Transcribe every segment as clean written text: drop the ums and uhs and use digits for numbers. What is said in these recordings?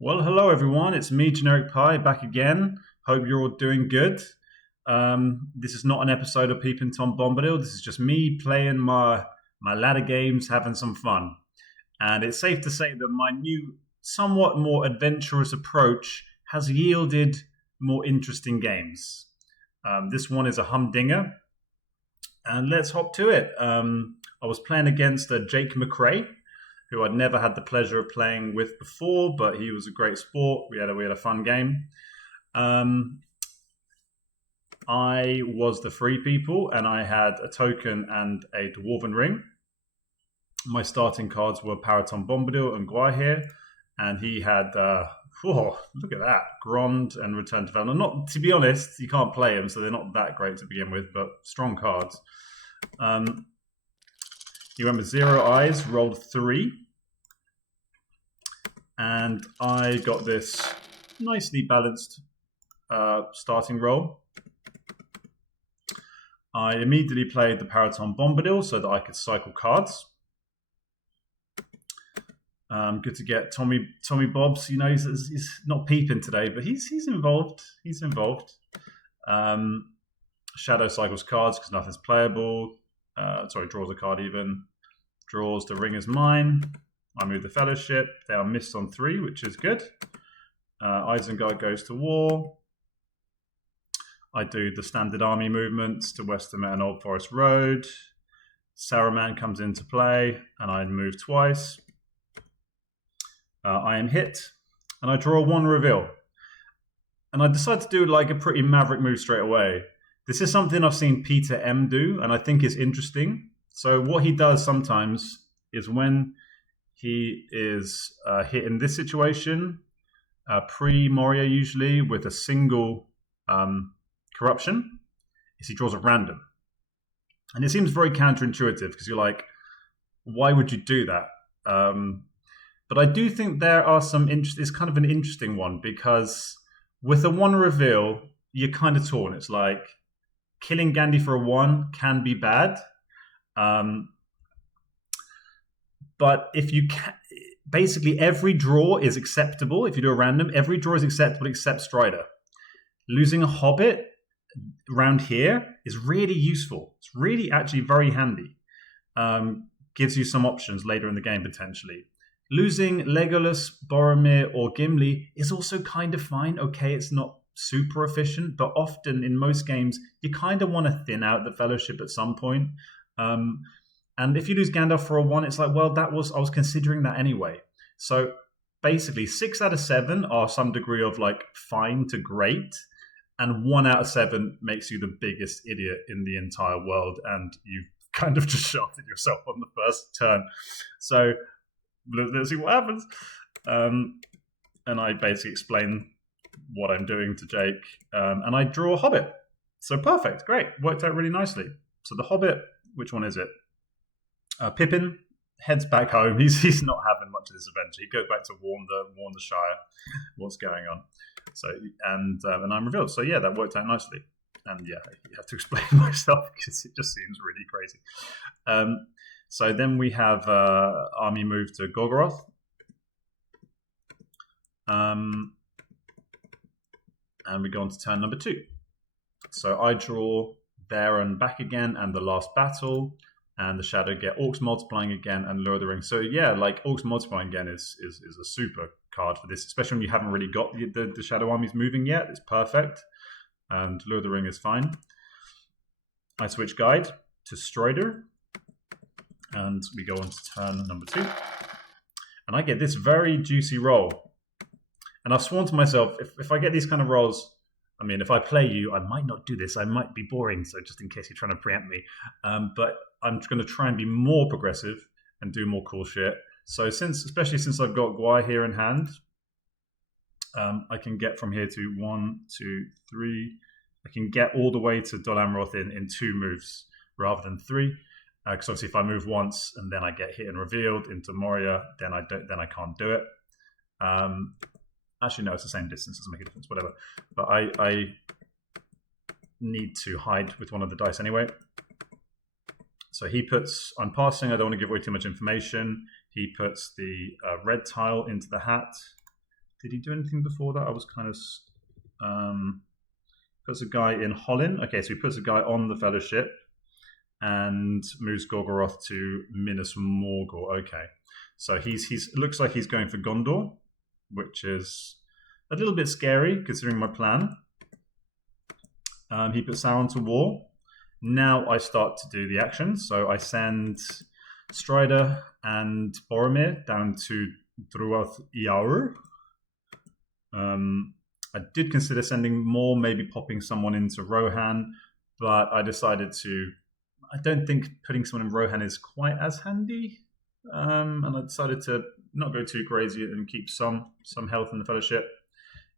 Well, hello everyone. It's me, Generic Pie, back again. Hope you're all doing good. This is not an episode of Peeping Tom Bombadil. This is just me playing my ladder games, having some fun. And it's safe to say that my new, somewhat more adventurous approach has yielded more interesting games. This one is a humdinger, and let's hop to it. I was playing against jakemcrae, who I'd never had the pleasure of playing with before, but he was a great sport. We had a fun game. Um, I was the free people, and I had a token and a dwarven ring. My starting cards were Paraton Bombadil and Guahir, and he had look at that, Grond and Return to Valor. Not to be honest, you can't play them, so they're not that great to begin with, but strong cards. He went with 0 eyes, rolled 3. And I got this nicely balanced starting roll. I immediately played the Paraton Bombadil so that I could cycle cards. Good to get Tommy Bobs. You know, he's not peeping today, but he's involved. He's involved. Shadow cycles cards because nothing's playable. Draws a card even. Draws the ring is mine. I move the Fellowship. They are missed on 3, which is good. Isengard goes to war. I do the standard army movements to Westermet and Old Forest Road. Saruman comes into play, and I move twice. I am hit, and I draw 1 reveal. And I decide to do like a pretty maverick move straight away. This is something I've seen Peter M do, and I think it's interesting. So what he does sometimes is when he is hit in this situation, pre-Moria usually, with a single corruption, is he draws a random. And it seems very counterintuitive because you're like, why would you do that? But I do think there are some it's kind of an interesting one because with a 1 reveal, you're kind of torn. It's like killing Gandhi for a 1 can be bad. But if you can, basically every draw is acceptable. If you do a random, every draw is acceptable except Strider. Losing a Hobbit around here is really useful. It's really actually very handy. Gives you some options later in the game potentially. Losing Legolas, Boromir, or Gimli is also kind of fine. Okay, it's not super efficient, but often in most games, you kind of want to thin out the Fellowship at some point. And if you lose Gandalf for a 1, it's like, well, I was considering that anyway. So basically, 6 out of 7 are some degree of like fine to great, and 1 out of 7 makes you the biggest idiot in the entire world, and you've kind of just shafted yourself on the first turn. So let's see what happens. And I basically explain what I'm doing to Jake, and I draw a Hobbit. So perfect, great, worked out really nicely. So the Hobbit, which one is it? Pippin heads back home. He's not having much of this adventure. He goes back to warn the Shire what's going on. So and I'm revealed. So yeah, that worked out nicely. And yeah, you have to explain myself because it just seems really crazy. So then we have army move to Gorgoroth. And we go on to turn number 2. So I draw there and back again, and the last battle. And the Shadow get Orcs multiplying again and Lure the Ring. So yeah, like Orcs multiplying again is a super card for this, especially when you haven't really got the Shadow armies moving yet. It's perfect. And Lure the Ring is fine. I switch guide to Strider. And we go on to turn number 2. And I get this very juicy roll. And I've sworn to myself, if I get these kind of rolls, I mean, if I play you, I might not do this. I might be boring, so just in case you're trying to preempt me. But I'm going to try and be more progressive and do more cool shit. So especially since I've got Gwai here in hand, I can get from here to 1, 2, 3. I can get all the way to Dol Amroth in 2 moves rather than 3. Because obviously, if I move once and then I get hit and revealed into Moria, then I can't do it. Actually, no, it's the same distance. Doesn't make a difference. Whatever. But I need to hide with one of the dice anyway. So he puts, I'm passing, I don't want to give away too much information. He puts the red tile into the hat. Did he do anything before that? I was kind of puts a guy in Holland. Okay, so he puts a guy on the Fellowship and moves Gorgoroth to Minas Morgul. Okay, so he's looks like he's going for Gondor, which is a little bit scary considering my plan. He puts Sauron to war. Now I start to do the actions. So I send Strider and Boromir down to Druath Iar. I did consider sending more, maybe popping someone into Rohan, but I decided to. I don't think putting someone in Rohan is quite as handy, and I decided to not go too crazy and keep some health in the Fellowship.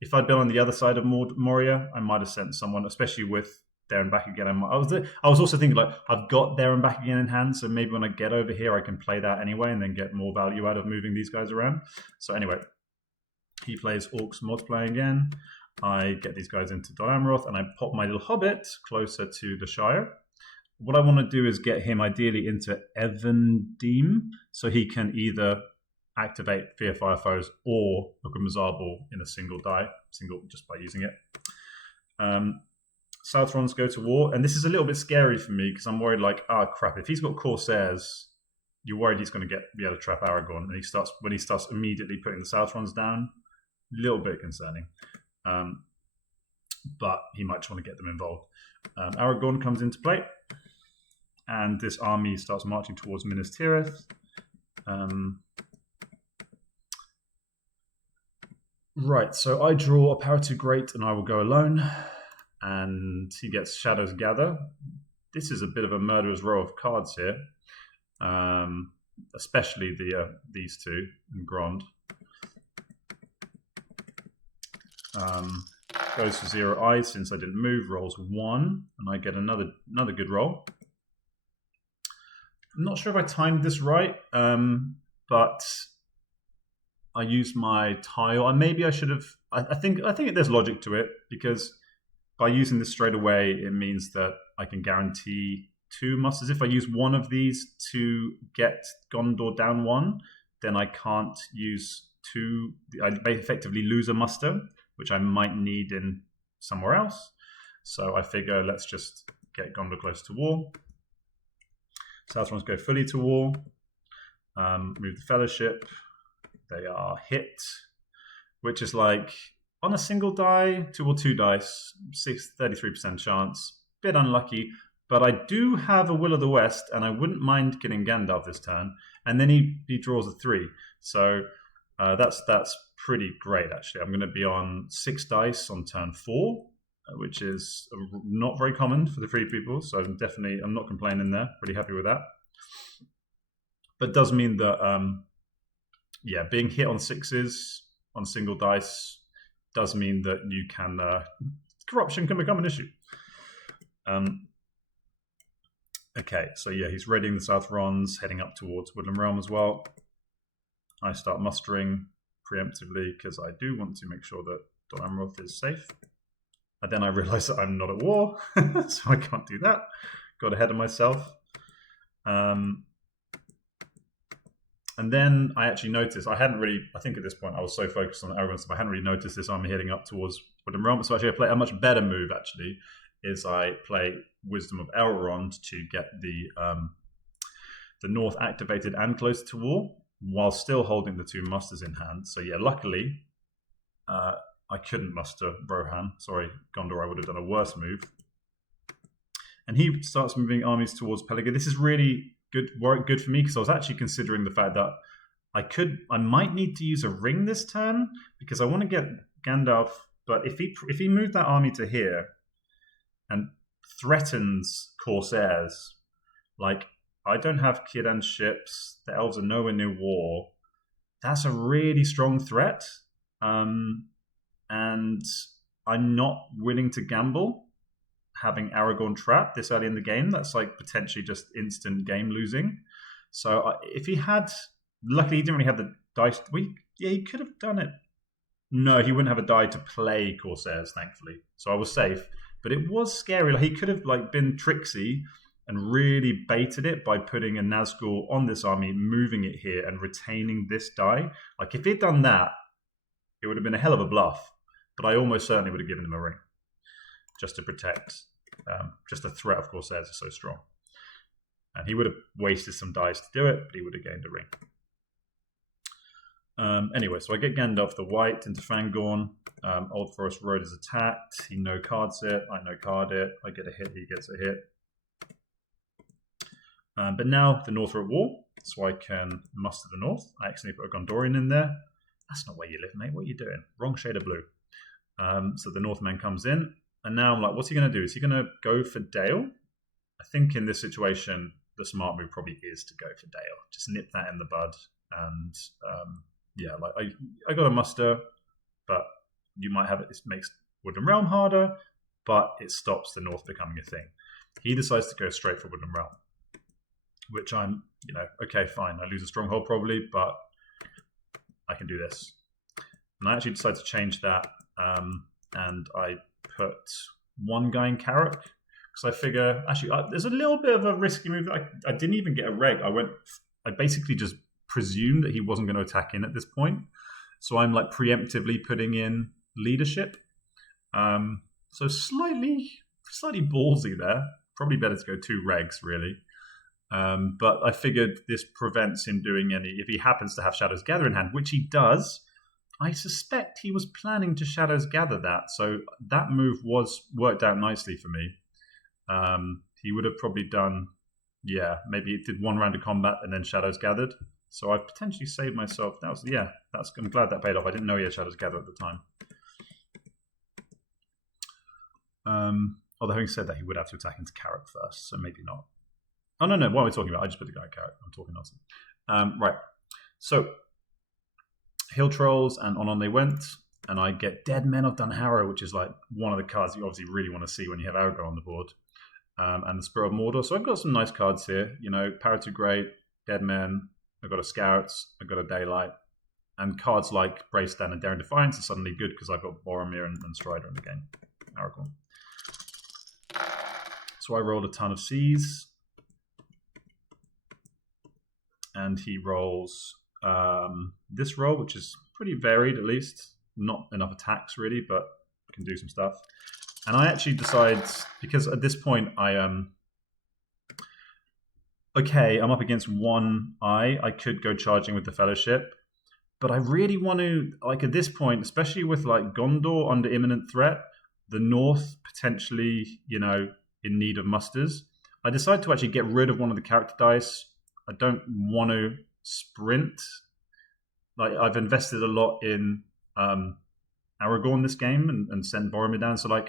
If I'd been on the other side of Moria, I might have sent someone, especially with there and back again. I was also thinking like I've got there and back again in hand, so maybe when I get over here, I can play that anyway, and then get more value out of moving these guys around. So anyway, he plays Orcs multiplying again. I get these guys into Dol Amroth, and I pop my little hobbit closer to the Shire. What I want to do is get him ideally into Evendeem, so he can either activate Fear Fire Foes or Book of Mazarbul in a single just by using it. Southrons go to war, and this is a little bit scary for me because I'm worried like, crap, if he's got Corsairs, you're worried he's going to be able to trap Aragorn, and when he starts immediately putting the Southrons down, a little bit concerning. But he might just want to get them involved. Aragorn comes into play, and this army starts marching towards Minas Tirith. Right, so I draw a power 2 great, and I will go alone. And he gets Shadows Gather. This is a bit of a murderer's row of cards here, especially these two and Grond. Goes for 0 eyes since I didn't move. Rolls 1, and I get another good roll. I'm not sure if I timed this right, but I used my tile, and maybe I should have. I think there's logic to it because by using this straight away, it means that I can guarantee 2 musters. If I use one of these to get Gondor down 1, then I can't use 2. I effectively lose a muster, which I might need in somewhere else. So I figure let's just get Gondor close to war. Southrons go fully to war. Move the Fellowship. They are hit, which is like on a single die, 2 or 2 dice, 33% chance. Bit unlucky, but I do have a Will of the West, and I wouldn't mind getting Gandalf this turn. And then he draws a 3. So that's pretty great, actually. I'm going to be on 6 dice on turn 4, which is not very common for the free people. So I'm not complaining there. Pretty happy with that. But it does mean that, being hit on 6s on single dice does mean that you can corruption can become an issue. Okay, so yeah, he's readying the Southrons, heading up towards Woodland Realm as well. I start mustering preemptively because I do want to make sure that Dol Amroth is safe. And then I realise that I'm not at war, so I can't do that. Got ahead of myself. And then I actually noticed, I think at this point I was so focused on Aragorn stuff, I hadn't really noticed this army heading up towards Woodland Realm. So actually I play a much better move, actually, is I play Wisdom of Elrond to get the north activated and close to war, while still holding the 2 musters in hand. So yeah, luckily, I couldn't muster Rohan. Sorry, Gondor, I would have done a worse move. And he starts moving armies towards Peligir. This is really good for me because I was actually considering the fact that I might need to use a ring this turn because I want to get Gandalf. But if he moved that army to here and threatens Corsairs, like I don't have Círdan ships, the elves are nowhere near war. That's a really strong threat, and I'm not willing to gamble having Aragorn trapped this early in the game. That's like potentially just instant game losing. So if he had, luckily he didn't really have the dice. He could have done it. No, he wouldn't have a die to play Corsairs, thankfully. So I was safe, but it was scary. Like he could have been tricksy and really baited it by putting a Nazgul on this army, moving it here and retaining this die. Like if he'd done that, it would have been a hell of a bluff, but I almost certainly would have given him a ring just to protect. Just the threat, of course, theirs is so strong. And he would have wasted some dice to do it, but he would have gained a ring. Anyway, so I get Gandalf the White into Fangorn. Old Forest Road is attacked. He no cards it. I no card it. I get a hit. He gets a hit. But now the North are at war, so I can muster the North. I accidentally put a Gondorian in there. That's not where you live, mate. What are you doing? Wrong shade of blue. So the Northman comes in, and now I'm like, what's he going to do? Is he going to go for Dale? I think in this situation, the smart move probably is to go for Dale. Just nip that in the bud. And yeah, like I got a muster, but you might have it. It makes Woodland Realm harder, but it stops the North becoming a thing. He decides to go straight for Woodland Realm, which I'm, okay, fine. I lose a stronghold probably, but I can do this. And I actually decided to change that, and I put one guy in Carrick, because I figure, actually, there's a little bit of a risky move. I didn't even get a reg. I basically just presumed that he wasn't going to attack in at this point. So I'm like preemptively putting in leadership. So slightly ballsy there. Probably better to go 2 regs, really. But I figured this prevents him doing any. If he happens to have Shadows Gather in hand, which he does, I suspect he was planning to Shadows Gather that. So that move worked out nicely for me. He would have probably done, maybe it did 1 round of combat and then Shadows Gathered. So I've potentially saved myself. I'm glad that paid off. I didn't know he had Shadows Gather at the time. Although having said that, he would have to attack into Carrick first, so maybe not. Oh, no. What are we talking about? I just put the guy in Carrick. I'm talking nonsense. Right. So, Hill Trolls and on they went, and I get Dead Men of Dunharrow, which is like one of the cards you obviously really want to see when you have Aragorn on the board, and the Spirit of Mordor. So I've got some nice cards here. Power to Great, Dead Men. I've got a Scouts. I've got a Daylight. And cards like Brave Stand and Daring Defiance are suddenly good because I've got Boromir and Strider in the game. Aragorn. So I rolled a ton of Cs. And he rolls this roll, which is pretty varied, at least. Not enough attacks, really, but can do some stuff. And I actually decide, because at this point I'm up against 1 eye. I could go charging with the Fellowship. But I really want to, at this point, especially with Gondor under imminent threat, the North potentially, in need of musters, I decide to actually get rid of one of the character dice. I don't want to sprint. I've invested a lot in Aragorn this game and sent Boromir down. So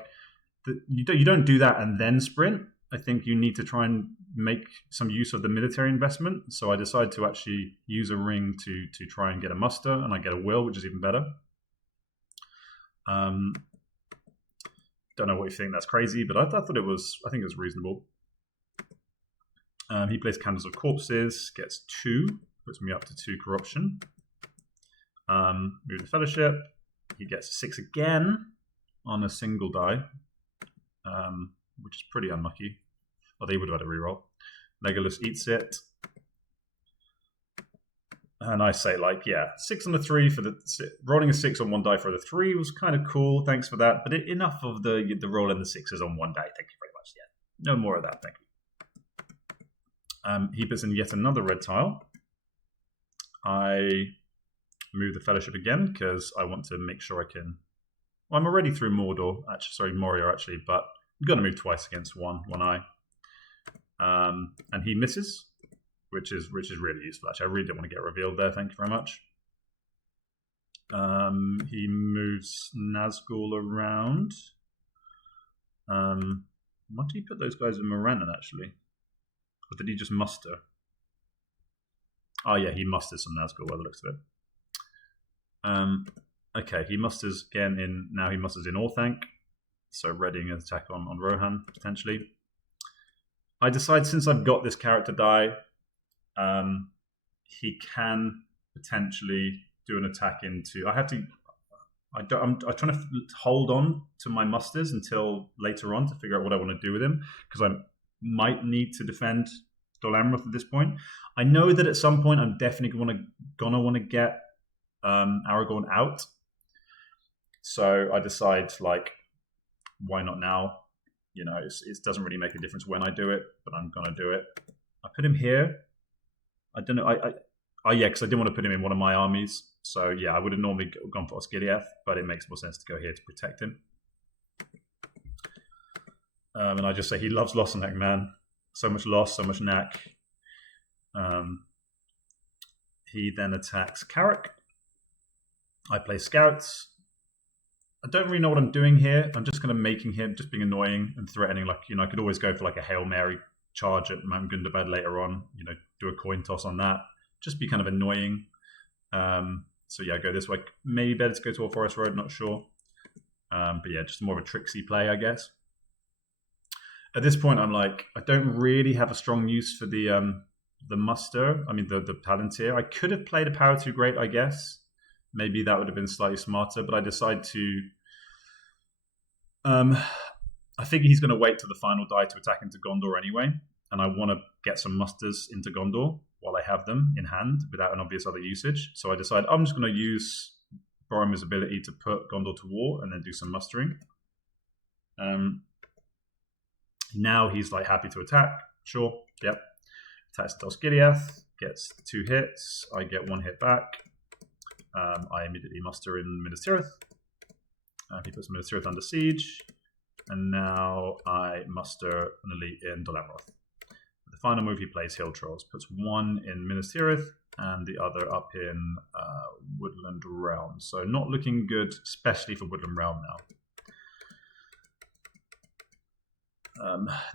you don't do that and then sprint. I think you need to try and make some use of the military investment. So I decided to actually use a ring to try and get a muster, and I get a will, which is even better. Don't know what you think. That's crazy, but I think it was reasonable. He plays Candles of Corpses, gets 2, puts me up to 2 corruption. Move the Fellowship. He gets a 6 again on a single die, which is pretty unlucky. They would have had a reroll. Legolas eats it. And I say 6 on the 3 for the rolling a 6 on 1 die for the 3 was kind of cool. Thanks for that. But enough of the rolling the 6s on 1 die. Thank you very much. Yeah, no more of that. Thank you. He puts in yet another red tile. I move the Fellowship again because I want to make sure I can. Well, I'm already through Moria actually, but I'm going to move twice against one eye. And he misses, which is really useful. Actually, I really don't want to get revealed there. Thank you very much. He moves Nazgul around. Why did he put those guys in Morannon, actually? Or did he just muster? Oh, yeah, he musters some Nazgul by the looks of it. Okay, he musters again now he musters in Orthanc. So readying an attack on Rohan, potentially. I decide since I've got this character die, he can potentially do an attack into. I'm trying to hold on to my musters until later on to figure out what I want to do with him, because I might need to defend Dol Amroth at this point. I know that at some point I'm definitely gonna want to get Aragorn out, So I decide, like, why not now? You know, it doesn't really make a difference when I do it, but I'm gonna do it. I put him here. I don't know. Yeah, because I didn't want to put him in one of my armies. So yeah, I would have normally gone for Osgiliath, but it makes more sense to go here to protect him. And I just say he loves Lossenac, man. So much loss, so much knack. He then attacks Carrick. I play Scouts. I don't really know what I'm doing here. I'm just kind of making him, just being annoying and threatening. Like, you know, I could always go for like a Hail Mary charge at Mount Gundabad later on. You know, do a coin toss on that. Just be kind of annoying. So yeah, I go this way. Maybe better to go to a Forest Road, not sure. But yeah, just more of a tricksy play, I guess. At this point, I'm like, I don't really have a strong use for the muster. I mean, the Palantir. I could have played a Power 2 Great, I guess. Maybe that would have been slightly smarter, but I decide to. I figure he's going to wait till the final die to attack into Gondor anyway, and I want to get some musters into Gondor while I have them in hand without an obvious other usage. So I decide I'm just going to use Boromir's ability to put Gondor to war and then do some mustering. Now he's like happy to attack. Sure, yep. Attacks Osgiliath, gets 2 hits. I get 1 hit back. I immediately muster in Minas Tirith. He puts Minas Tirith under siege. And now I muster an elite in Dol Amroth. The final move he plays Hill Trolls. Puts 1 in Minas Tirith and the other up in Woodland Realm. So not looking good, especially for Woodland Realm now.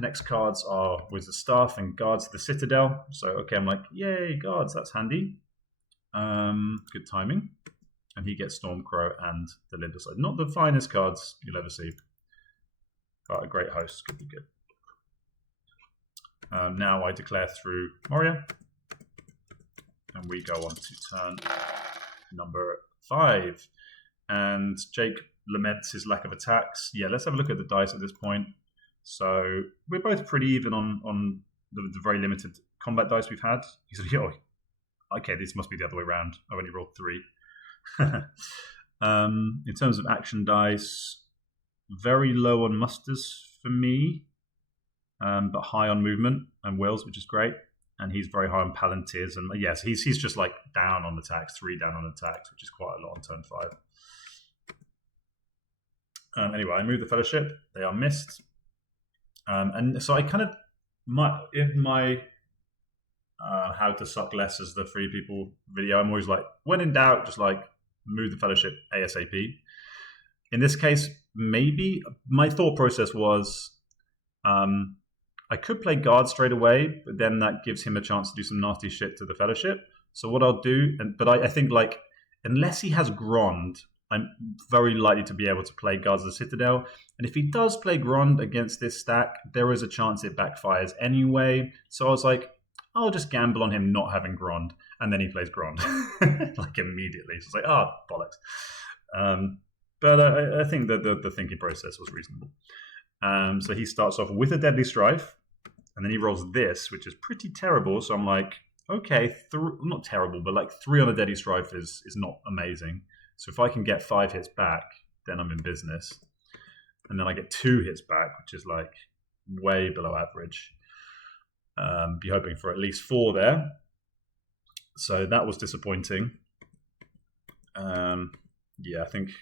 Next cards are Wizard Staff and Guards of the Citadel. So okay, I'm like, yay, Guards, that's handy. Good timing. And he gets Stormcrow and the Linderside. Not the finest cards you'll ever see. But a great host could be good. Now I declare through Moria. And we go on to turn number 5. And Jake laments his lack of attacks. Yeah, let's have a look at the dice at this point. So we're both pretty even on the very limited combat dice we've had. He's like, oh, okay, this must be the other way around. I only rolled 3. In terms of action dice, very low on musters for me, but high on movement and wills, which is great. And he's very high on Palantirs. And yes, he's just like down on attacks, 3 down on attacks, which is quite a lot on turn 5. Anyway, I move the Fellowship. They are missed. And so I kind of, in my how to suck less as the free people video, I'm always like, when in doubt, just like move the Fellowship ASAP. In this case, maybe my thought process was I could play Guard straight away, but then that gives him a chance to do some nasty shit to the Fellowship. So what I'll do, but I think like unless he has Grond, I'm very likely to be able to play Guards of the Citadel. And if he does play Grond against this stack, there is a chance it backfires anyway. So I was like, I'll just gamble on him not having Grond. And then he plays Grond, like immediately. So it's like, oh, bollocks. But I think that the thinking process was reasonable. So he starts off with a Deadly Strife, and then he rolls this, which is pretty terrible. So I'm like, okay, not terrible, but like 3 on a Deadly Strife is not amazing. So if I can get 5 hits back, then I'm in business. And then I get 2 hits back, which is like way below average. Be hoping for at least 4 there. So that was disappointing. Yeah, I think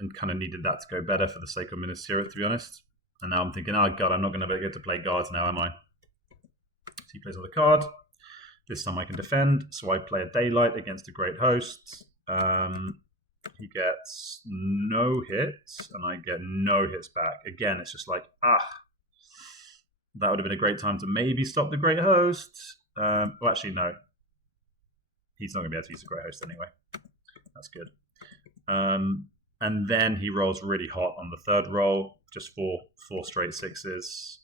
and kind of needed that to go better for the sake of Minas Tirith, to be honest. And now I'm thinking, oh god, I'm not going to get to play Guards now, am I? So he plays another card. This time I can defend. So I play a Daylight against a Great Host. He gets no hits, and I get no hits back. Again, it's just like, that would have been a great time to maybe stop the Great Host. Well, actually, no. He's not going to be able to use the Great Host anyway. That's good. And then he rolls really hot on the third roll, just 4 straight 6s.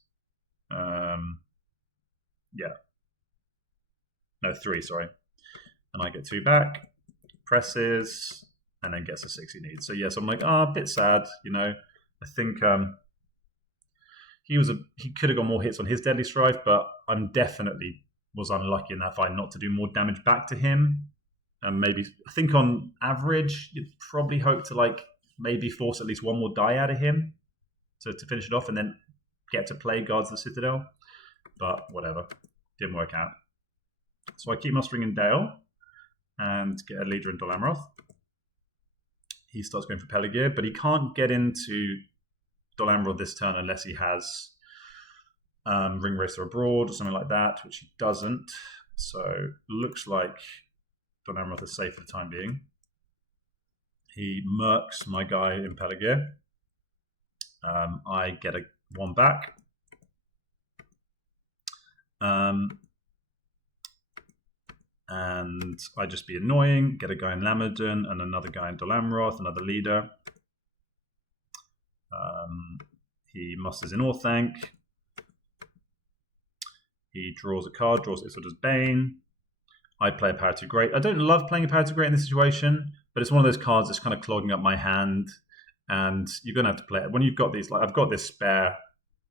Yeah. No, 3, sorry. And I get 2 back, presses, and then gets a 6 he needs. So yes, I'm like, a bit sad, you know. I think he could have got more hits on his Deadly Strife, but I'm definitely was unlucky in that fight not to do more damage back to him. And maybe I think on average you'd probably hope to like maybe force at least one more die out of him to finish it off, and then get to play Guards of the Citadel. But whatever, didn't work out. So I keep mustering in Dale and get a leader in Dol Amroth. He starts going for Peligir, but he can't get into Dol Amroth this turn unless he has Ring Racer Abroad or something like that, which he doesn't. So looks like Dol Amroth is safe for the time being. He murks my guy in Peligir. I get a 1 back. And I just be annoying, get a guy in Lamedon and another guy in Dol Amroth, another leader. He musters in Orthanc. He draws a card, draws Isildur's Bane. I play a Power 2 Great. I don't love playing a Power 2 Great in this situation, but it's one of those cards that's kind of clogging up my hand, and you're going to have to play it. When you've got these, like I've got this spare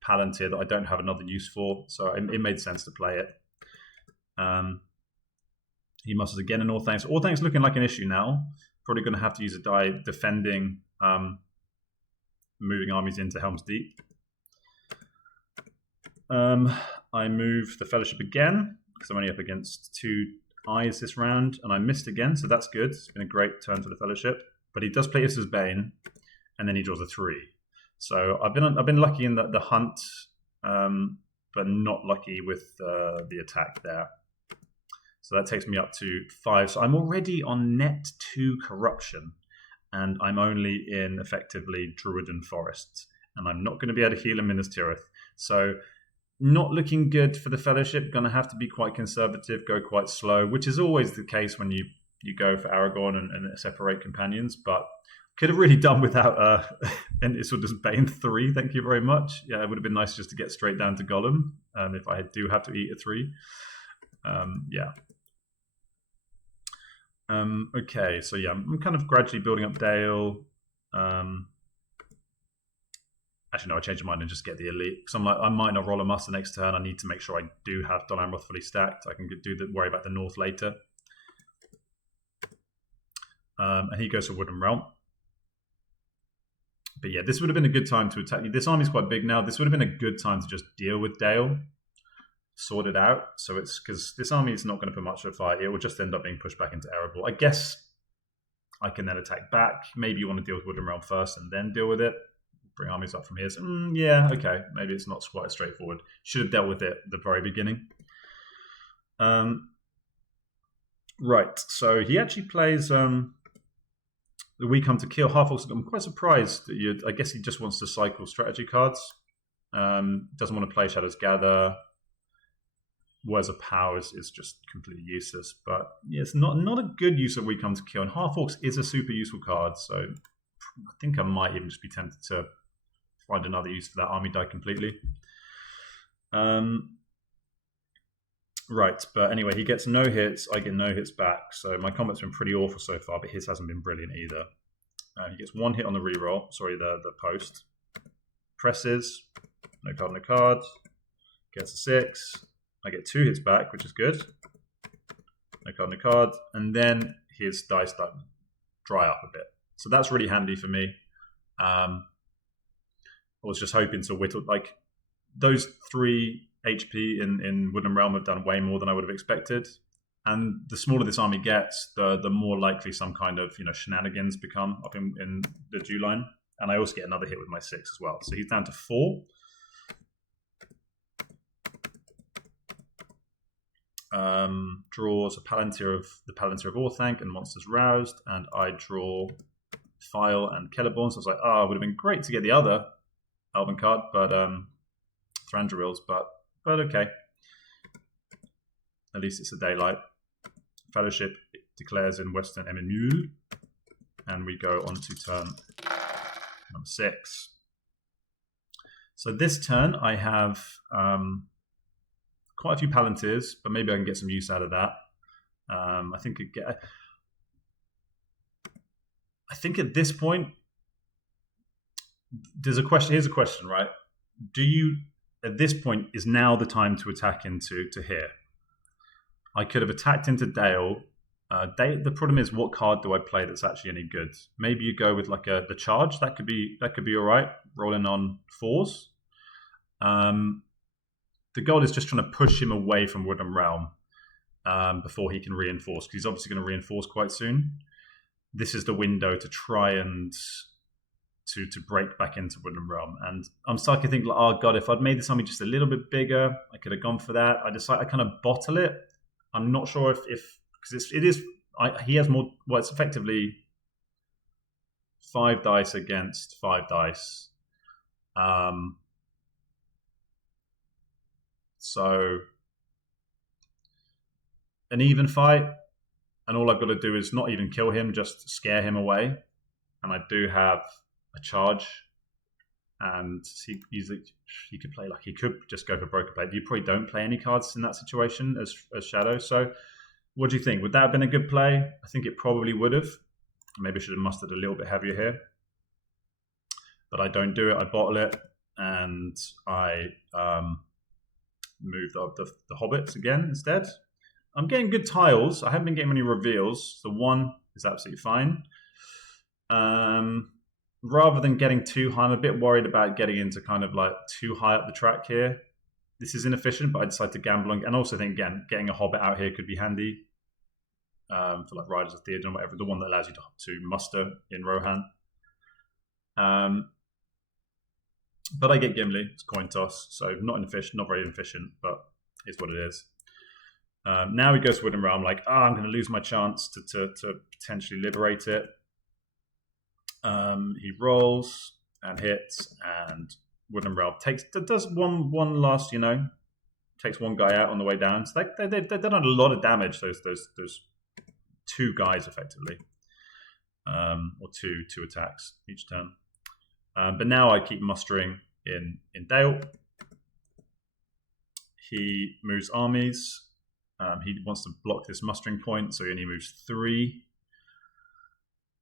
Palantir that I don't have another use for, so it made sense to play it. He musters again in Orthanc. So Orthanc's looking like an issue now. Probably going to have to use a die defending moving armies into Helm's Deep. I move the Fellowship again, because I'm only up against 2 eyes this round, and I missed again, so that's good. It's been a great turn for the Fellowship. But he does play Issa's Bane, and then he draws a 3. So I've been lucky in the hunt, but not lucky with the attack there. So that takes me up to 5. So I'm already on net 2 corruption, and I'm only in effectively Druidan Forests, and I'm not going to be able to heal in Minas Tirith. So not looking good for the Fellowship. Going to have to be quite conservative, go quite slow, which is always the case when you go for Aragorn and separate companions. But could have really done without and it's sort of Bane 3. Thank you very much. Yeah, it would have been nice just to get straight down to Gollum if I do have to eat a 3. Yeah. Okay, so yeah, I'm kind of gradually building up Dale. Actually, no, I changed my mind and just get the elite. Because I'm like, I might not roll a muster next turn. I need to make sure I do have Dol Amroth fully stacked. I can worry about the north later. And he goes for Woodland Realm. But yeah, this would have been a good time to attack. This army's quite big now. This would have been a good time to just deal with Dale, sort it out. So it's because this army is not going to put much of a fight. It will just end up being pushed back into Erebor. I guess I can then attack back. Maybe you want to deal with Woodland Realm first and then deal with it. Bring armies up from here. So, yeah, okay. Maybe it's not quite straightforward. Should have dealt with it at the very beginning. Right. So he actually plays the We Come to Kill. Half-Orcs. I'm quite surprised that I guess he just wants to cycle strategy cards. Doesn't want to play Shadow's Gather. Words of Power is just completely useless. But yeah, it's not a good use of We Come to Kill. And Half-Orcs is a super useful card. So I think I might even just be tempted to find another use for that army die completely. Right, but anyway, he gets no hits. I get no hits back. So my combat's been pretty awful so far, but his hasn't been brilliant either. He gets 1 hit on the reroll. Sorry, the post. Presses. No card, no card. Gets a 6. I get 2 hits back, which is good. No card, no card. And then his dice start dry up a bit. So that's really handy for me. I was just hoping to whittle, like, those 3 HP in Woodland Realm have done way more than I would have expected. And the smaller this army gets, the more likely some kind of shenanigans become up in the Dew line. And I also get another hit with my 6 as well. So he's down to 4. Draws the Palantir of Orthanc and Monsters Roused, and I draw File and Celeborn. So I was like, it would have been great to get the other Elven card, but Thranduil's, but okay. At least it's a daylight. Fellowship declares in Western Emmenmule, and we go on to turn number 6. So this turn I have quite a few Palantirs, but maybe I can get some use out of that. I think at this point, here's a question, right? Do you, at this point, is now the time to attack into here? I could have attacked into Dale The problem is, what card do I play that's actually any good? Maybe you go with like the charge. That could be all right. Rolling on 4s. The goal is just trying to push him away from Woodland Realm before he can reinforce, because he's obviously going to reinforce quite soon. This is the window to try and to break back into Woodland Realm. And I'm starting to think, like, oh god, if I'd made this army just a little bit bigger, I could have gone for that. I kind of bottle it. I'm not sure if because he has more. Well, it's effectively 5 dice against 5 dice. So an even fight, and all I've got to do is not even kill him, just scare him away. And I do have a charge, and he could play, like, he could just go for Broken Blade. You probably don't play any cards in that situation as Shadow. So what do you think? Would that have been a good play? I think it probably would have. Maybe I should have mustered a little bit heavier here. But I don't do it. I bottle it, and I move the hobbits again instead. I'm getting good tiles. I haven't been getting many reveals. The 1 is absolutely fine. Rather than getting too high, I'm a bit worried about getting into kind of like too high up the track here. This is inefficient, but I decided to gamble and also think, again, getting a hobbit out here could be handy for like Riders of Theoden or whatever, the one that allows you to muster in Rohan. But I get Gimli. It's coin toss, so not very inefficient, but it's what it is. Now he goes to Woodland Realm, like, I'm going to lose my chance to potentially liberate it. He rolls and hits, and Woodland Realm does one last, takes one guy out on the way down. So they've done a lot of damage. Those 2 guys effectively, or two attacks each turn. But now I keep mustering in Dale. He moves armies. He wants to block this mustering point, so he only moves 3.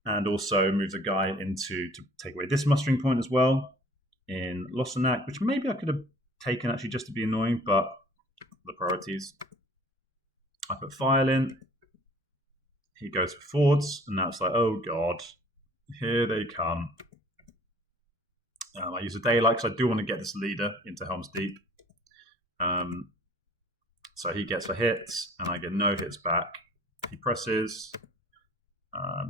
And also moves a guy to take away this mustering point as well in Lossenac, which maybe I could have taken actually just to be annoying, but the priorities. I put File in. He goes for Fords, and now it's like, oh god, here they come. I use a Daylight because I do want to get this leader into Helm's Deep. So he gets a hit, and I get no hits back. He presses,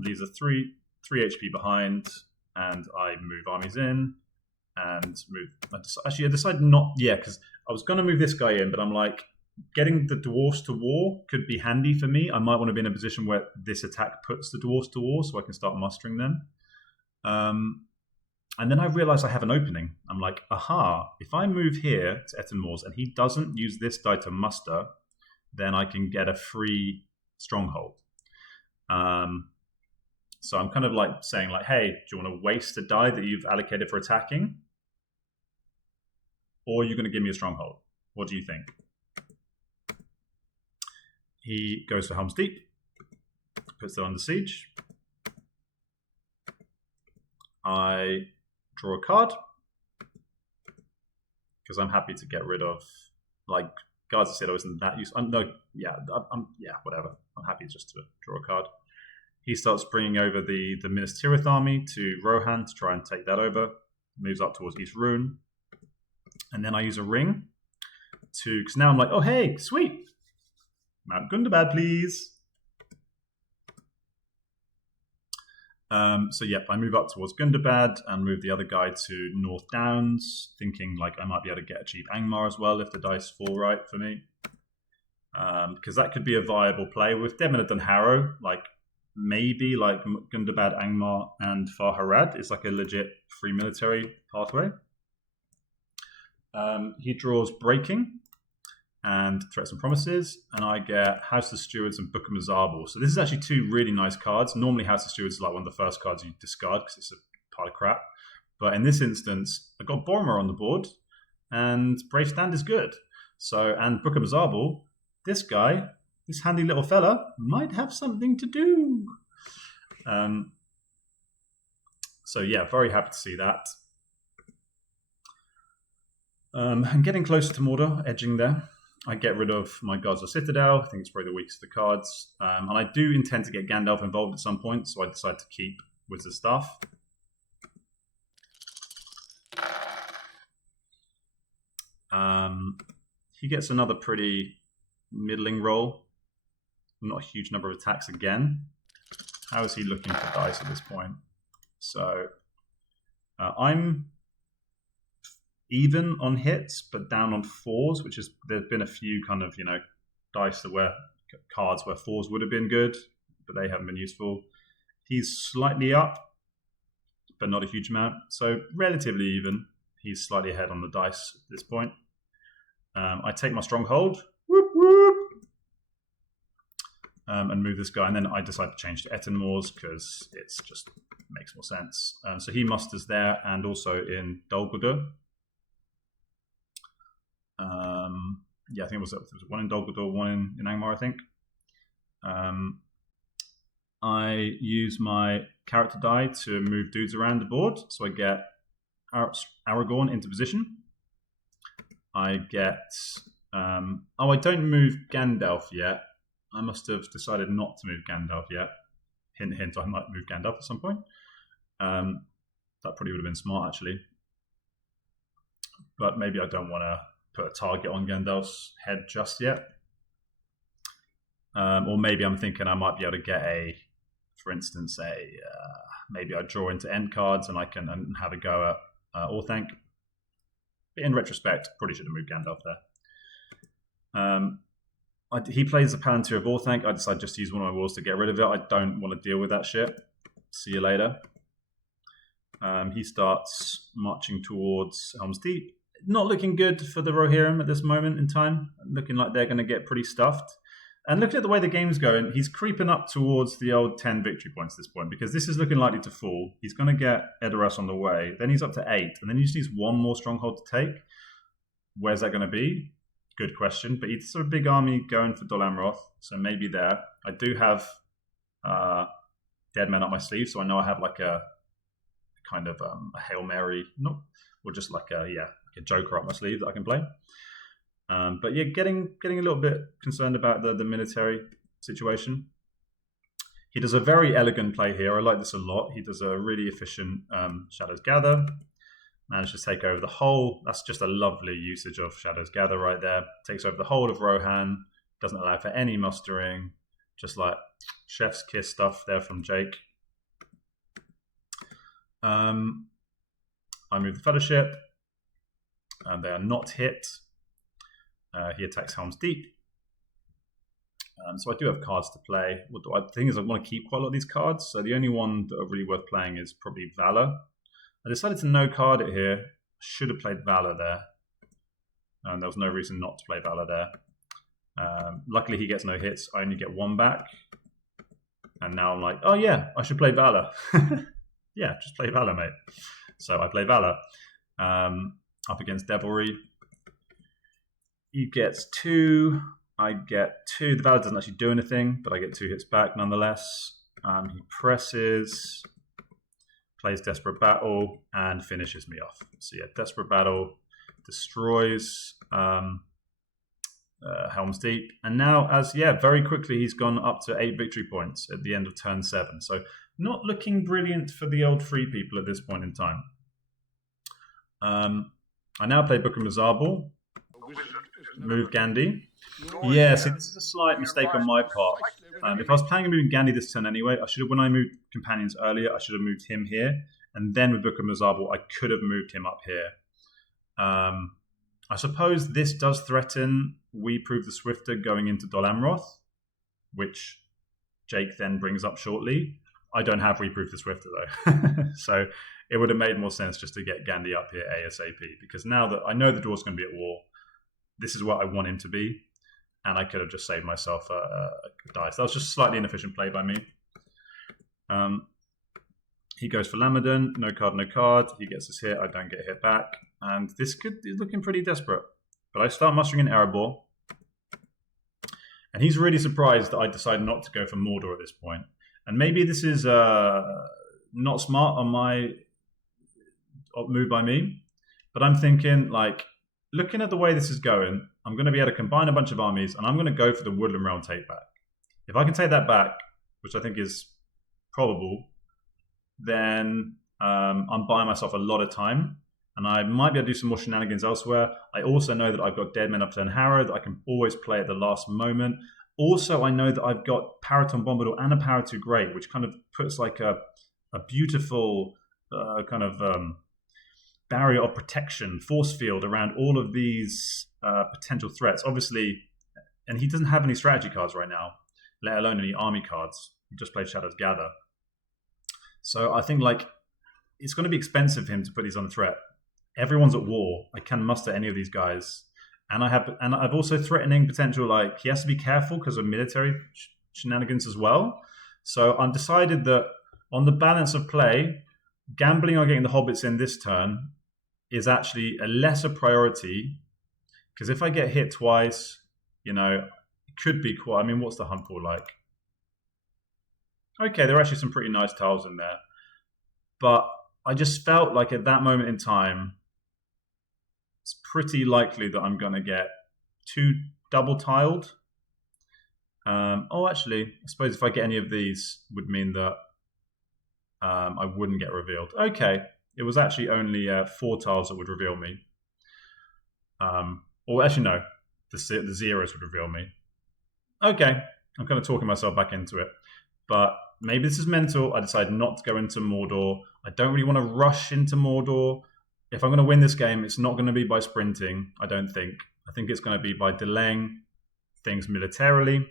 leaves a 3 HP behind, and I move armies in and move. I decided not, because I was going to move this guy in, but I'm like, getting the dwarves to war could be handy for me. I might want to be in a position where this attack puts the dwarves to war, so I can start mustering them. And then I realized I have an opening. I'm like, aha, if I move here to Etten Moors and he doesn't use this die to muster, then I can get a free stronghold. So I'm kind of like saying, like, hey, do you want to waste a die that you've allocated for attacking? Or are you going to give me a stronghold? What do you think? He goes for Helm's Deep, puts it under siege. I draw a card because I'm happy to get rid of, like, Guards of Citadel isn't that useful. Whatever. I'm happy just to draw a card. He starts bringing over the Minas Tirith army to Rohan to try and take that over. Moves up towards East Rune. And then I use a ring because now I'm like, oh, hey, sweet. Mount Gundabad, please. I move up towards Gundabad and move the other guy to North Downs, thinking like I might be able to get a cheap Angmar as well if the dice fall right for me. Because that could be a viable play. With Devon had done Harrow, like maybe like Gundabad, Angmar, and Farharad is like a legit free military pathway. He draws Breaking and Threats and Promises, and I get House of Stewards and Book of Mazarbul. So this is actually 2 really nice cards. Normally House of Stewards is like one of the first cards you discard because it's a pile of crap. But in this instance, I got Boromir on the board, and Brave Stand is good. So, and Book of Mazarbul, this guy, this handy little fella, might have something to do. Very happy to see that. I'm getting closer to Mordor, edging there. I get rid of my Guards of Citadel. I think it's probably the weakest of the cards. And I do intend to get Gandalf involved at some point, so I decide to keep Wizard Staff. He gets another pretty middling roll. Not a huge number of attacks again. How is he looking for dice at this point? So I'm even on hits, but down on 4s, which is, there's been a few kind of, dice that were cards where 4s would have been good, but they haven't been useful. He's slightly up, but not a huge amount. So relatively even. He's slightly ahead on the dice at this point. I take my stronghold, whoop, whoop, and move this guy. And then I decide to change to Etenmoors because it just makes more sense. So he musters there and also in Dol Guldur. I think it was one in Dol Guldur, one in Angmar, I think. I use my character die to move dudes around the board. So I get Aragorn into position. I get... I don't move Gandalf yet. I must have decided not to move Gandalf yet. Hint, hint, I might move Gandalf at some point. That probably would have been smart, actually. But maybe I don't want to put a target on Gandalf's head just yet. Or maybe I'm thinking I might be able to get for instance, maybe I draw into end cards and I can have a go at Orthanc. But in retrospect, probably should have moved Gandalf there. He plays the Palantir of Orthanc. I decide just to use one of my walls to get rid of it. I don't want to deal with that shit. See you later. He starts marching towards Helm's Deep. Not looking good for the Rohirrim at this moment in time. Looking like they're going to get pretty stuffed. And looking at the way the game's going, he's creeping up towards the old 10 victory points at this point, because this is looking likely to fall. He's going to get Edoras on the way. Then he's up to 8. And then he just needs one more stronghold to take. Where's that going to be? Good question. But he's a big army going for Dol Amroth, so maybe there. I do have Dead Men up my sleeve, so I know I have like a kind of a Hail Mary, or just like a Joker up my sleeve that I can play. But yeah, getting a little bit concerned about the military situation. He does a very elegant play here. I like this a lot. He does a really efficient Shadows Gather. Managed to take over the whole. That's just a lovely usage of Shadows Gather right there. Takes over the whole of Rohan. Doesn't allow for any mustering. Just like chef's kiss stuff there from Jake. I move the Fellowship. And they are not hit. He attacks Helm's Deep. So I do have cards to play. The thing is, I want to keep quite a lot of these cards. So the only one that are really worth playing is probably Valor. I decided to no card it here. Should have played Valor there. There was no reason not to play Valor there. Luckily, he gets no hits. I only get 1 back. And now I'm like, oh yeah, I should play Valor. Yeah, just play Valor, mate. So I play Valor. Up against Devilry. He gets 2. I get 2. The Valor doesn't actually do anything, but I get 2 hits back nonetheless. He presses, plays Desperate Battle, and finishes me off. So yeah, Desperate Battle destroys Helm's Deep. And now, very quickly, he's gone up to 8 victory points at the end of turn 7. So not looking brilliant for the old free people at this point in time. I now play Book of Mazarbul. Move Gandhi. Yeah, so this is a slight mistake on my part. If I was planning on moving Gandhi this turn anyway, when I moved Companions earlier, I should have moved him here. And then with Book of Mazarbul, I could have moved him up here. I suppose this does threaten We Prove the Swifter going into Dol Amroth, which Jake then brings up shortly. I don't have We Prove the Swifter, though. So it would have made more sense just to get Gandhi up here ASAP, because now that I know the dwarf's going to be at war, this is what I want him to be, and I could have just saved myself a dice. That was just slightly inefficient play by me. He goes for Lamadon, no card, no card. He gets his hit, I don't get hit back, and this is looking pretty desperate. But I start mustering in Erebor, and he's really surprised that I decide not to go for Mordor at this point. And maybe this is not smart on my move by me, but I'm thinking, like, looking at the way this is going, I'm going to be able to combine a bunch of armies, and I'm going to go for the Woodland Realm take back. If I can take that back, which I think is probable, then I'm buying myself a lot of time, and I might be able to do some more shenanigans elsewhere. I also know that I've got Dead Men Upturn Harrow that I can always play at the last moment. Also, I know that I've got Paraton Bombadil and a Paratou Great, which kind of puts like a beautiful kind of barrier of protection, force field around all of these potential threats. Obviously, and he doesn't have any strategy cards right now, let alone any army cards. He just played Shadow's Gather. So I think like it's going to be expensive for him to put these on the threat. Everyone's at war. I can muster any of these guys. And I've also threatening potential, like he has to be careful because of military shenanigans as well. So I'm decided that on the balance of play, gambling on getting the hobbits in this turn is actually a lesser priority, because if I get hit twice, it could be quite. I mean, what's the hunt pool like? Okay, there are actually some pretty nice tiles in there, but I just felt like at that moment in time, it's pretty likely that I'm going to get 2 double tiled. Actually, I suppose if I get any of these, would mean that I wouldn't get revealed. Okay, it was actually only 4 tiles that would reveal me. Or actually, no, the zeros would reveal me. Okay, I'm kind of talking myself back into it. But maybe this is mental. I decided not to go into Mordor. I don't really want to rush into Mordor. If I'm going to win this game, it's not going to be by sprinting, I don't think. I think it's going to be by delaying things militarily.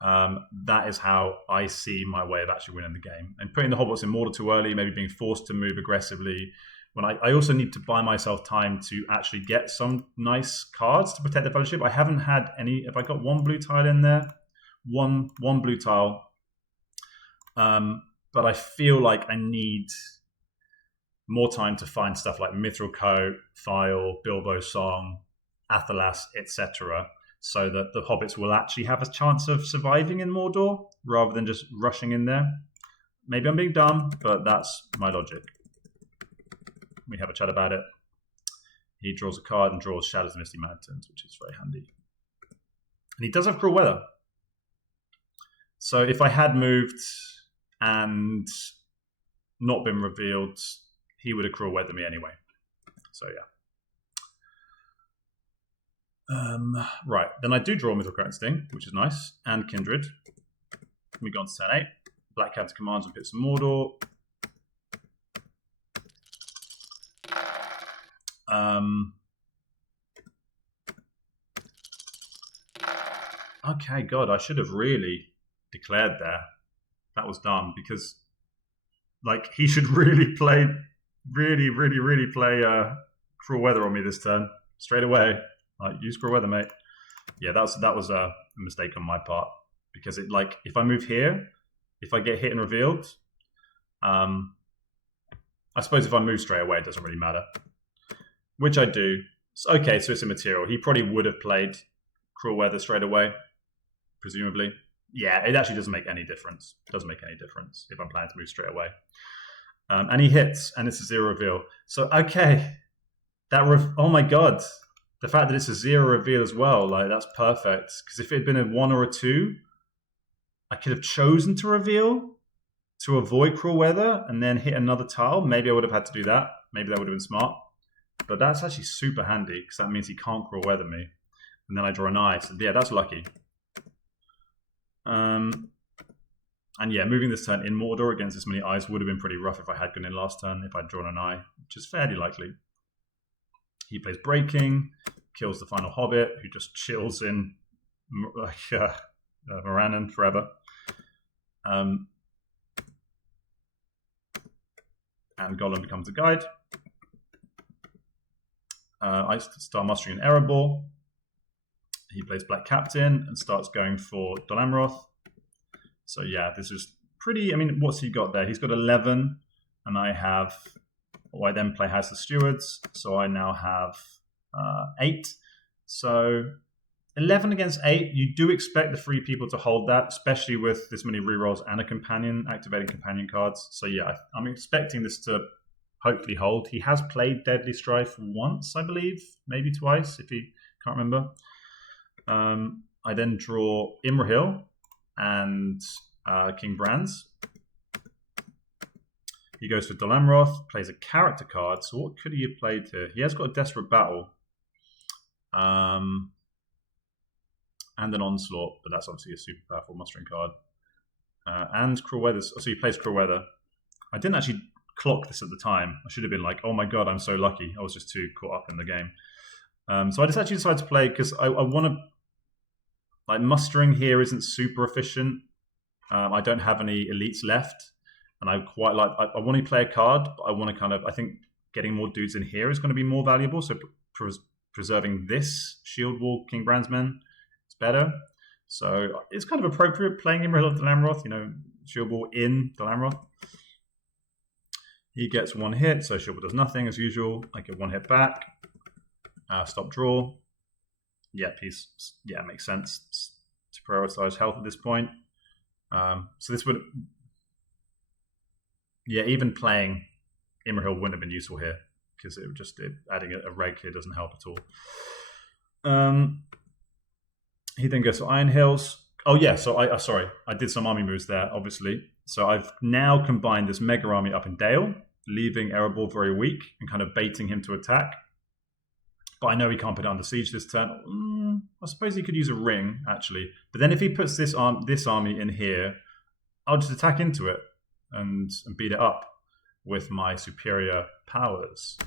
That is how I see my way of actually winning the game. And putting the hobbits in Mordor too early, maybe being forced to move aggressively. When I also need to buy myself time to actually get some nice cards to protect the Fellowship. I haven't had any. If I got 1 blue tile in there, one blue tile. But I feel like I need more time to find stuff like Mithril Coat, File, Bilbo's Song, Athelas, etc., so that the hobbits will actually have a chance of surviving in Mordor rather than just rushing in there. Maybe I'm being dumb, but that's my logic. We have a chat about it. He draws a card and draws Shadows of Misty Mountains, which is very handy. And he does have Cruel Weather. So if I had moved and not been revealed, he would have Cruel Weathered me anyway. So yeah. Right, then I do draw Mithril Coat and Sting, which is nice, and Kindred. We go on to turn 8. Black Cat commands and Pits of Mordor. Okay, God, I should have really declared there. That was dumb, because like he should really play Cruel Weather on me this turn straight away. Like, use Cruel Weather, mate. Yeah, that was a mistake on my part, because it, like, if I move here, if I get hit and revealed, I suppose if I move straight away, it doesn't really matter, which I do. Okay, so it's immaterial. He probably would have played Cruel Weather straight away, presumably. Yeah, it actually doesn't make any difference. It doesn't make any difference if I'm planning to move straight away. And he hits, and it's a 0 reveal. So, okay. Oh my God. The fact that it's a 0 reveal as well, like, that's perfect. Because if it had been a 1 or a 2, I could have chosen to reveal to avoid Cruel Weather and then hit another tile. Maybe I would have had to do that. Maybe that would have been smart. But that's actually super handy, because that means he can't Cruel Weather me. And then I draw an eye. So yeah, that's lucky. And yeah, moving this turn in Mordor against this many eyes would have been pretty rough if I had gone in last turn, if I'd drawn an eye, which is fairly likely. He plays Breaking, kills the final Hobbit, who just chills in Morannon forever. And Gollum becomes a guide. I start mustering an Erebor. He plays Black Captain and starts going for Dol Amroth. So yeah, this is pretty. I mean, what's he got there? He's got 11, and I have. I then play House of Stewards, so I now have 8. So 11 against 8. You do expect the 3 people to hold that, especially with this many rerolls and a companion, activating companion cards. So yeah, I'm expecting this to hopefully hold. He has played Deadly Strife once, I believe, maybe twice, if he can't remember. I then draw Imrahil and King Brands. He goes for Dol Amroth, plays a character card. So what could he have played here? He has got a Desperate Battle. And an Onslaught, but that's obviously a super powerful mustering card. And Cruel Weather. So he plays Cruel Weather. I didn't actually clock this at the time. I should have been like, oh my god, I'm so lucky. I was just too caught up in the game. So I just actually decided to play because I want to... Like, mustering here isn't super efficient. I don't have any elites left. And I quite like... I want to play a card, but I want to kind of... I think getting more dudes in here is going to be more valuable. So preserving this Shield Wall King Brandsman is better. So it's kind of appropriate playing Imrahil of Dol Amroth, Shield Wall in Dol Amroth. He gets one hit, so Shield Wall does nothing as usual. I get one hit back. Stop draw. Yep, makes sense to prioritize health at this point. So this would... Yeah, even playing Imrahil wouldn't have been useful here because it would just... adding a reg here doesn't help at all. He then goes to Iron Hills. Oh yeah, so I did some army moves there, obviously. So I've now combined this mega army up in Dale, leaving Erebor very weak and kind of baiting him to attack. But I know he can't put it under siege this turn. I suppose he could use a ring, actually. But then if he puts this army in here, I'll just attack into it and beat it up with my superior powers.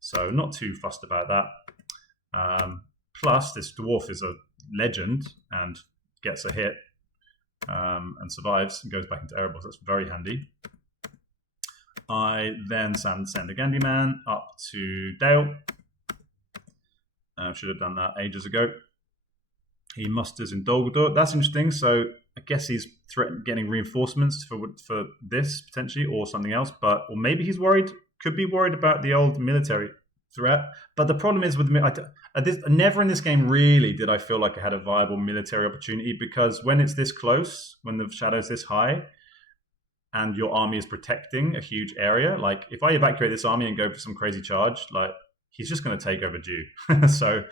So not too fussed about that. Plus, this dwarf is a legend and gets a hit and survives and goes back into Erebor. So that's very handy. I then send a Gandhi-Man up to Dale. Should have done that ages ago. He musters in Dol Guldur. That's interesting. So I guess he's getting reinforcements for this potentially, or something else. Or maybe he's worried. Could be worried about the old military threat. But the problem is with me, never in this game really did I feel like I had a viable military opportunity, because when it's this close, when the shadow's this high, and your army is protecting a huge area, like if I evacuate this army and go for some crazy charge, like he's just going to take over Dew. So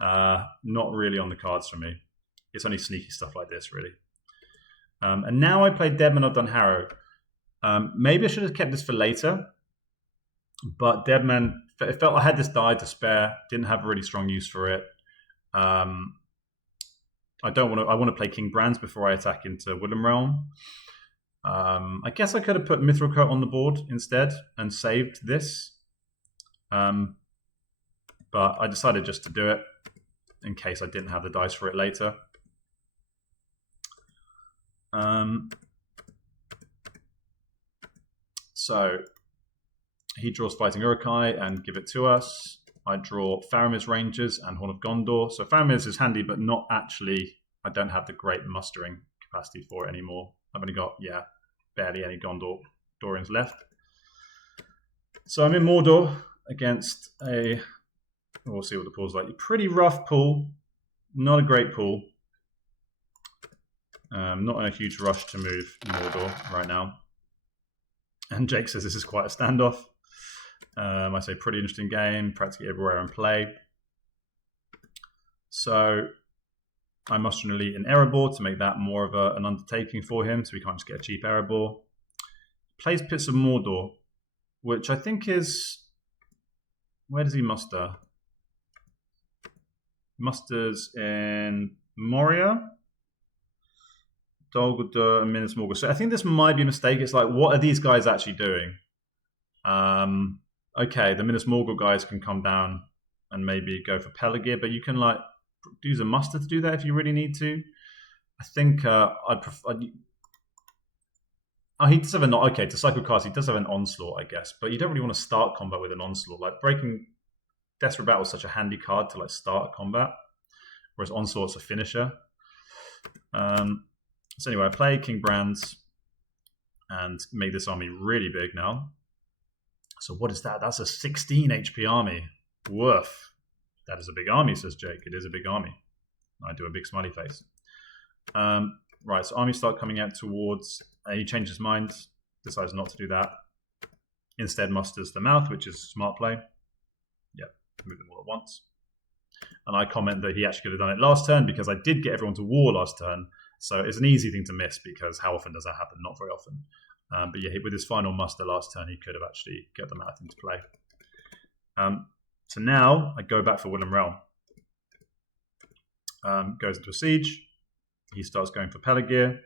not really on the cards for me. It's only sneaky stuff like this, really. And now I play Deadman of Dunharrow. Maybe I should have kept this for later, but Deadman, it felt I had this die to spare, didn't have a really strong use for it. I want to play King Brands before I attack into Woodland Realm. I guess I could have put Mithril Coat on the board instead and saved this. But I decided just to do it in case I didn't have the dice for it later. So he draws Fighting Uruk-hai and give it to us. I draw Faramir's Rangers and Horn of Gondor. So Faramir's is handy, but not actually... I don't have the great mustering capacity for it anymore. I've only got, barely any Gondorians left. So I'm in Mordor against a... We'll see what the pool's like. Pretty rough pool. Not a great pool. Not in a huge rush to move Mordor right now. And Jake says this is quite a standoff. I say pretty interesting game, practically everywhere in play. So I muster an elite in Erebor to make that more of an undertaking for him, so we can't just get a cheap Erebor. Plays Pits of Mordor, which I think is... Where does he muster? Musters in Moria, Dol Guldur, and Minas Morgul. So I think this might be a mistake. It's like, what are these guys actually doing? Okay, the Minas Morgul guys can come down and maybe go for Pelargir, but you can like use a muster to do that if you really need to. I think I'd prefer... Oh, he does have to cycle cast, he does have an Onslaught, I guess, but you don't really want to start combat with an Onslaught. Like, breaking Desperate Battle is such a handy card to like start combat, whereas Onslaught's a finisher. So anyway, I play King Brands and make this army really big now. So what is that? That's a 16 HP army. Woof. That is a big army, says Jake. It is a big army. I do a big smiley face. Right, so armies start coming out towards... he changes his mind, decides not to do that. Instead musters the mouth, which is a smart play. Yep, move them all at once. And I comment that he actually could have done it last turn because I did get everyone to war last turn. So it's an easy thing to miss because how often does that happen? Not very often. But yeah, with his final muster last turn, he could have actually got the math into play. So now I go back for Woodland Realm. Goes into a siege. He starts going for Pelargir.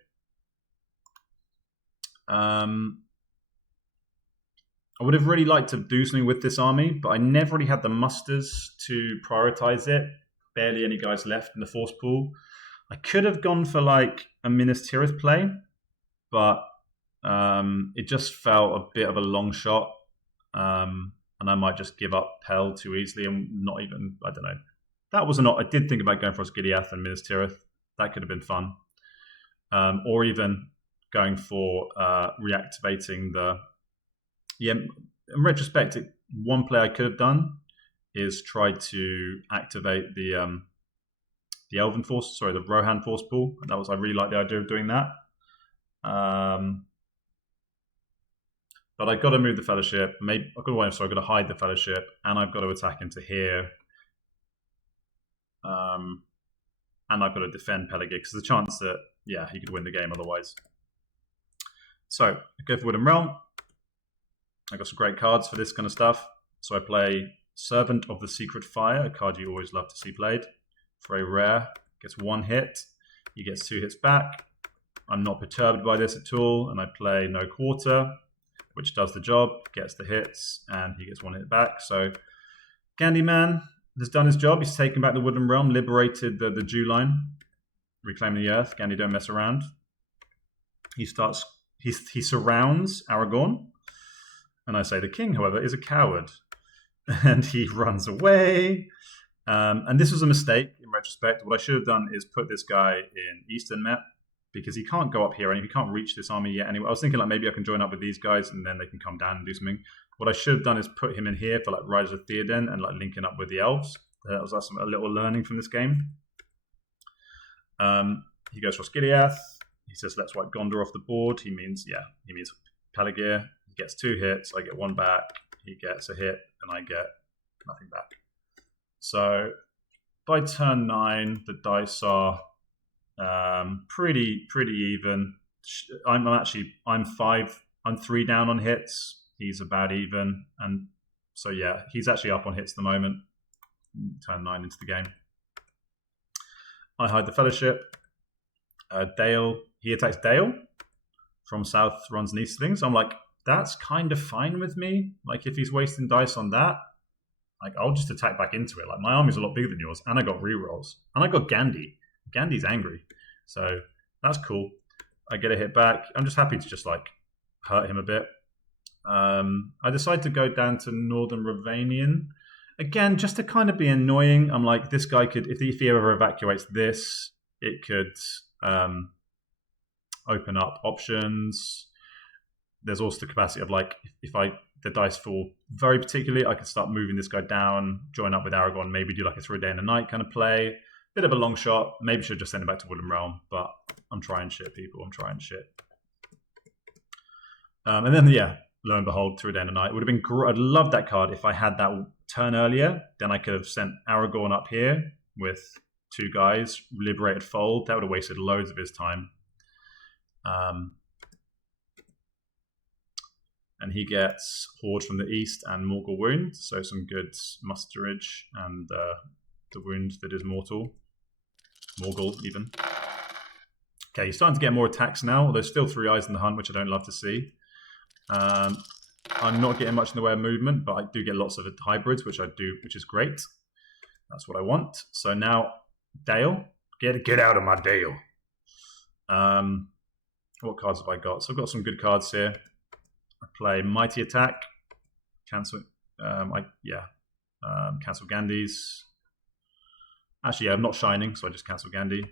I would have really liked to do something with this army, but I never really had the musters to prioritize it. Barely any guys left in the force pool. I could have gone for like a Minas Tirith play, but it just felt a bit of a long shot. And I might just give up Pel too easily and not even, I don't know. That was not. I did think about going for Osgiliath and Minas Tirith. That could have been fun. Or even going for reactivating the... Yeah, in retrospect, one play I could have done is try to activate the Elven Force, sorry, the Rohan Force Pool. And that was, I really like the idea of doing that. But I've got to move the Fellowship. Maybe I've got to hide the Fellowship, and I've got to attack into here. And I've got to defend Pelargir because there's a chance that, yeah, he could win the game otherwise. So I go for Woodland Realm. I got some great cards for this kind of stuff. So I play Servant of the Secret Fire, a card you always love to see played. Very rare. Gets one hit. He gets 2 hits back. I'm not perturbed by this at all, and I play No Quarter, which does the job, gets the hits, and he gets 1 hit back. So Gandhi Man has done his job. He's taken back the Woodland Realm, liberated the Dew Line, reclaiming the Earth. Gandhi don't mess around. He surrounds Aragorn, and I say the king, however, is a coward, and he runs away. And this was a mistake in retrospect. What I should have done is put this guy in Eastern Met, because he can't go up here and he can't reach this army yet anyway. I was thinking like maybe I can join up with these guys and then they can come down and do something. What I should have done is put him in here for like Riders of Theoden and like linking up with the elves. That was a little learning from this game. He goes for Osgiliath. He says let's wipe Gondor off the board. He means Pelargir. He gets 2 hits. I get 1 back. He gets a hit and I get nothing back. So by turn 9, the dice are pretty even. I'm 3 down on hits. He's about even, and so yeah, he's actually up on hits at the moment. Turn 9 into the game. I hide the Fellowship. Dale, he attacks Dale from south, runs and east things. I'm like, that's kind of fine with me. Like if he's wasting dice on that, like I'll just attack back into it. Like my army's a lot bigger than yours, and I got rerolls, and I got Gandhi. Gandhi's angry. So that's cool. I get a hit back. I'm just happy to just like hurt him a bit. I decide to go down to Northern Ravanian. Again, just to kind of be annoying. I'm like, this guy could, if he ever evacuates this, it could open up options. There's also the capacity of like, if the dice fall very particularly, I could start moving this guy down, join up with Aragorn, maybe do like a through a day and a night kind of play. Bit of a long shot. Maybe should just send him back to Woodland Realm, but I'm trying shit, people. I'm trying shit. And then, yeah, lo and behold, through a day and a night. It would have been great. I'd love that card if I had that turn earlier. Then I could have sent Aragorn up here with 2 guys, liberated Fold. That would have wasted loads of his time. And he gets Horde from the east and Morgul Wound, so some good musterage and the wound that is mortal. Morgul, even. Okay, he's starting to get more attacks now, although still 3 eyes in the hunt, which I don't love to see. I'm not getting much in the way of movement, but I do get lots of hybrids, which I do, which is great. That's what I want. So now, Dale. Get out of my Dale. What cards have I got? So I've got some good cards here. I play Mighty Attack. Cancel. Cancel Gandhi's. Actually, yeah, I'm not Shining, so I just cancel Gandhi.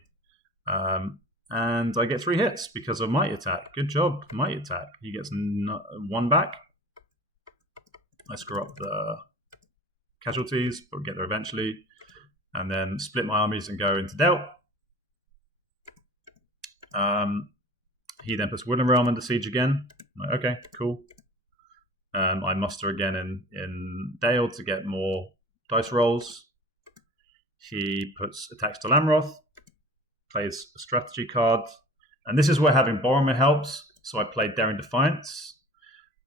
And I get 3 hits because of Mighty Attack. Good job, Mighty Attack. He gets 1 back. I screw up the casualties, but get there eventually. And then split my armies and go into Dale. He then puts Woodland Realm under siege again. I'm like, okay, cool. I muster again in Dale to get more dice rolls. He attacks to Lamroth, plays a strategy card, and this is where having Boromir helps. So I played Daring Defiance.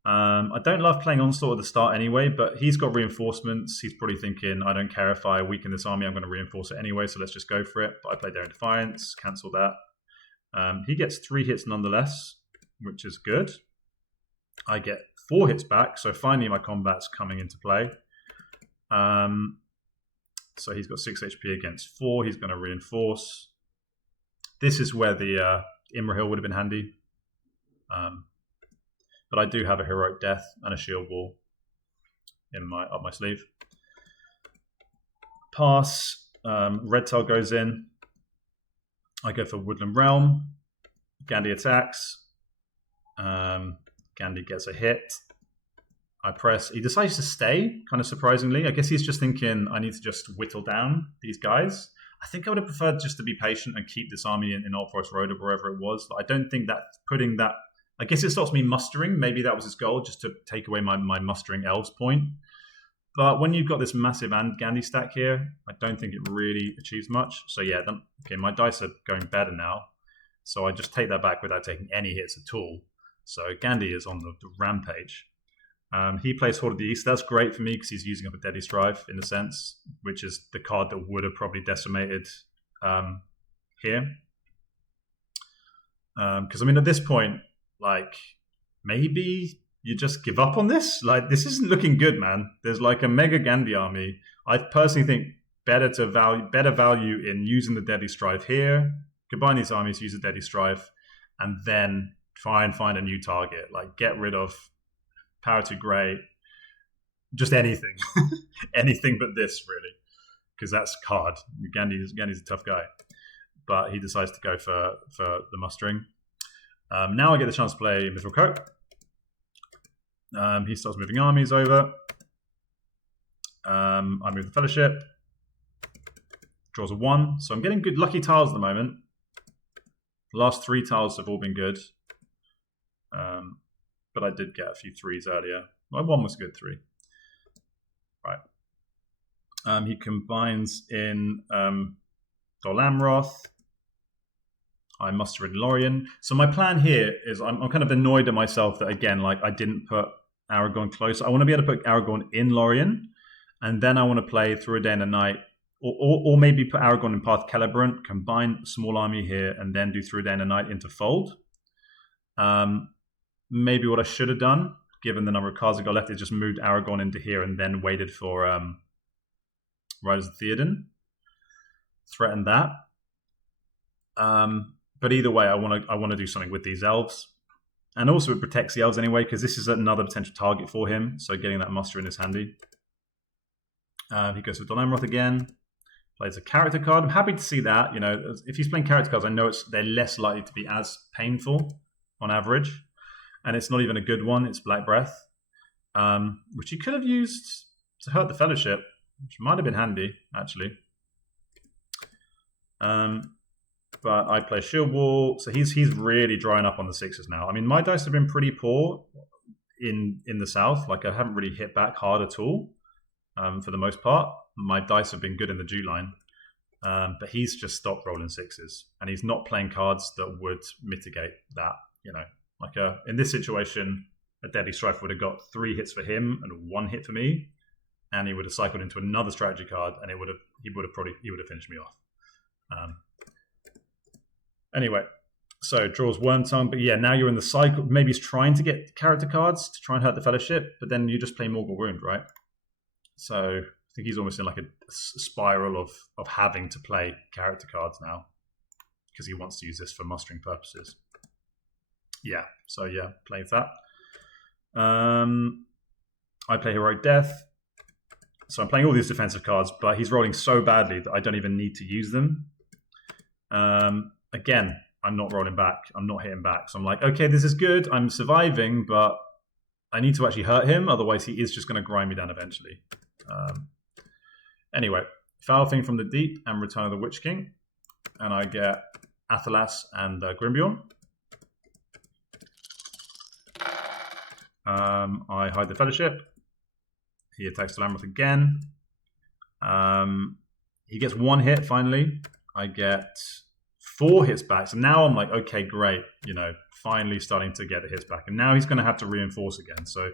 I don't love playing Onslaught at the start anyway, but he's got reinforcements. He's probably thinking, I don't care if I weaken this army, I'm going to reinforce it anyway, so let's just go for it. But I play Daring Defiance, cancel that. He gets 3 hits nonetheless, which is good. I get 4 hits back, so finally my combat's coming into play. So he's got 6 HP against 4. He's going to reinforce. This is where the Imrahil would have been handy. But I do have a Heroic Death and a Shield Wall up my sleeve. Pass. Red Tail goes in. I go for Woodland Realm. Gandhi attacks. Gandhi gets a hit. I press. He decides to stay, kind of surprisingly. I guess he's just thinking, I need to just whittle down these guys. I think I would have preferred just to be patient and keep this army in Old Forest Road or wherever it was. But I don't think that putting that... I guess it stops me mustering. Maybe that was his goal, just to take away my mustering elves point. But when you've got this massive Gandhi stack here, I don't think it really achieves much. So yeah, okay, my dice are going better now. So I just take that back without taking any hits at all. So Gandhi is on the rampage. He plays Horde of the East. That's great for me because he's using up a Deadly Strife in a sense, which is the card that would have probably decimated here. Because I mean, at this point, like maybe you just give up on this. Like this isn't looking good, man. There's like a mega Gandhi army. I personally think better value in using the Deadly Strife here. Combine these armies, use the Deadly Strife, and then try and find a new target. Like get rid of Power to Grey, just anything, anything but this really, because that's card. Gandhi's a tough guy, but he decides to go for the mustering. Now I get the chance to play Mithril Coat. He starts moving armies over. I move the Fellowship. Draws a 1, so I'm getting good lucky tiles at the moment. The last 3 tiles have all been good. But I did get a few 3s earlier. My 1 was a good 3. Right. He combines in Dol Amroth. I muster in Lorien. So my plan here is I'm kind of annoyed at myself that, again, like I didn't put Aragorn close. I want to be able to put Aragorn in Lorien, and then I want to play Through a Day and a Night, or maybe put Aragorn in Path Celebrant, combine a small army here, and then do Through a Day and a Night into Fold. Maybe what I should have done, given the number of cards I got left, is just moved Aragorn into here and then waited for Riders of Theoden. Threatened that. But either way, I want to do something with these elves. And also it protects the elves anyway, because this is another potential target for him. So getting that muster in is handy. He goes with Dol Amroth again. Plays a character card. I'm happy to see that. You know, if he's playing character cards, I know they're less likely to be as painful on average. And it's not even a good one. It's Black Breath, which he could have used to hurt the Fellowship, which might have been handy, actually. But I play Shield Wall, so he's really drying up on the 6s now. I mean, my dice have been pretty poor in the South. Like, I haven't really hit back hard at all for the most part. My dice have been good in the Dew line. But he's just stopped rolling 6s. And he's not playing cards that would mitigate that, you know. Like in this situation, a Deadly Strife would have got 3 hits for him and 1 hit for me, and he would have cycled into another strategy card, and he would have finished me off. Anyway, so draws Wormtongue, but yeah, now you're in the cycle. Maybe he's trying to get character cards to try and hurt the Fellowship, but then you just play Morgul Wound, right? So I think he's almost in like a spiral of having to play character cards now because he wants to use this for mustering purposes. Yeah, so yeah, play that. I play Heroic Death. So I'm playing all these defensive cards, but he's rolling so badly that I don't even need to use them. Again, I'm not rolling back. I'm not hitting back. So I'm like, okay, this is good. I'm surviving, but I need to actually hurt him. Otherwise, he is just going to grind me down eventually. Anyway, Foul Thing from the Deep and Return of the Witch King. And I get Athelas and Grimbeorn. I hide the Fellowship. He attacks the Lamroth again. he gets 1 hit finally. I get 4 hits back. So now I'm like, okay, great. Finally starting to get the hits back. And now he's going to have to reinforce again. So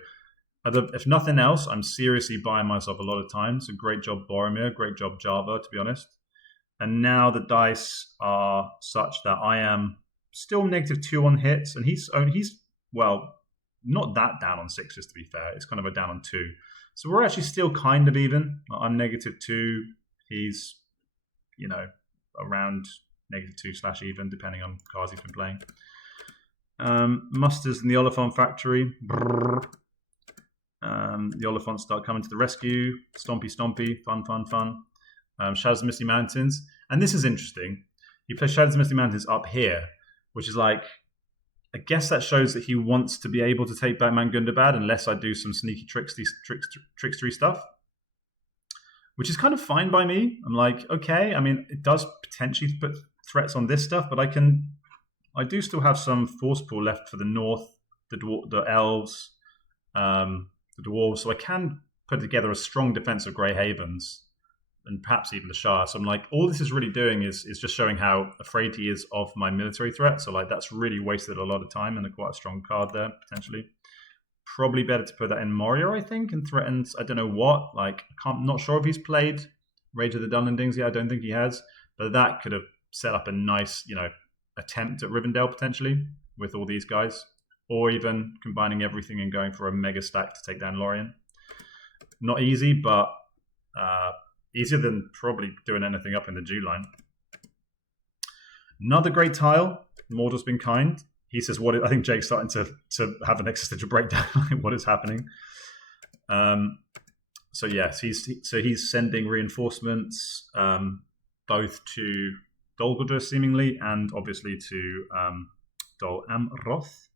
if nothing else, I'm seriously buying myself a lot of time. So great job, Boromir. Great job, Java, to be honest. And now the dice are such that I am still -2 on hits. And he's well, not that down on 6s, to be fair. It's kind of a down on 2. So we're actually still kind of even. I'm -2. He's, around -2/even, depending on cards he's been playing. Musters in the Oliphant Factory. The Oliphants start coming to the rescue. Stompy, stompy. Fun, fun, fun. Shadows of Misty Mountains. And this is interesting. He plays Shadows of Misty Mountains up here, which is like, I guess that shows that he wants to be able to take back Mount Gundabad unless I do some sneaky trickstery stuff, which is kind of fine by me. I'm like, okay, I mean, it does potentially put threats on this stuff, but I do still have some force pool left for the north, the elves, the dwarves, so I can put together a strong defense of Grey Havens and perhaps even the Shah. So I'm like, all this is really doing is just showing how afraid he is of my military threat. So like, that's really wasted a lot of time and quite a strong card there, potentially. Probably better to put that in Moria, I think, and threatens, I don't know what. Like, I'm not sure if he's played Rage of the Dunlendings yet. I don't think he has. But that could have set up a nice, attempt at Rivendell, potentially, with all these guys. Or even combining everything and going for a mega stack to take down Lorien. Not easy, but easier than probably doing anything up in the Dew line. Another great tile. Mordor's been kind. He says, "What?" I think Jake's starting to have an existential breakdown. What is happening? So yes, he's sending reinforcements both to Dol Guldur seemingly, and obviously to Dol Amroth.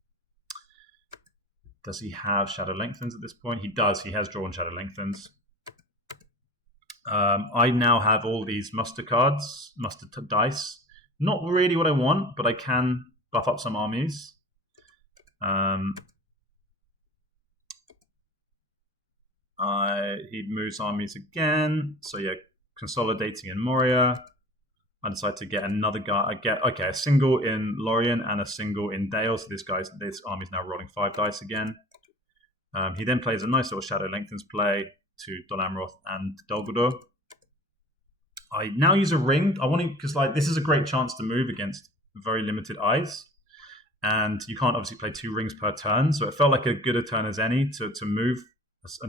Does he have Shadow Lengthens at this point? He does. He has drawn Shadow Lengthens. I now have all these muster cards, muster dice. Not really what I want, but I can buff up some armies. He moves armies again. So yeah, consolidating in Moria. I decide to get another guy. I get a single in Lorien and a single in Dale. So this army's now rolling 5 dice again. He then plays a nice little Shadow Lengthens play to Dol Amroth and Dol Guldur. I now use a ring. I want to, because like this is a great chance to move against very limited eyes, and you can't obviously play 2 rings per turn. So it felt like a good a turn as any to move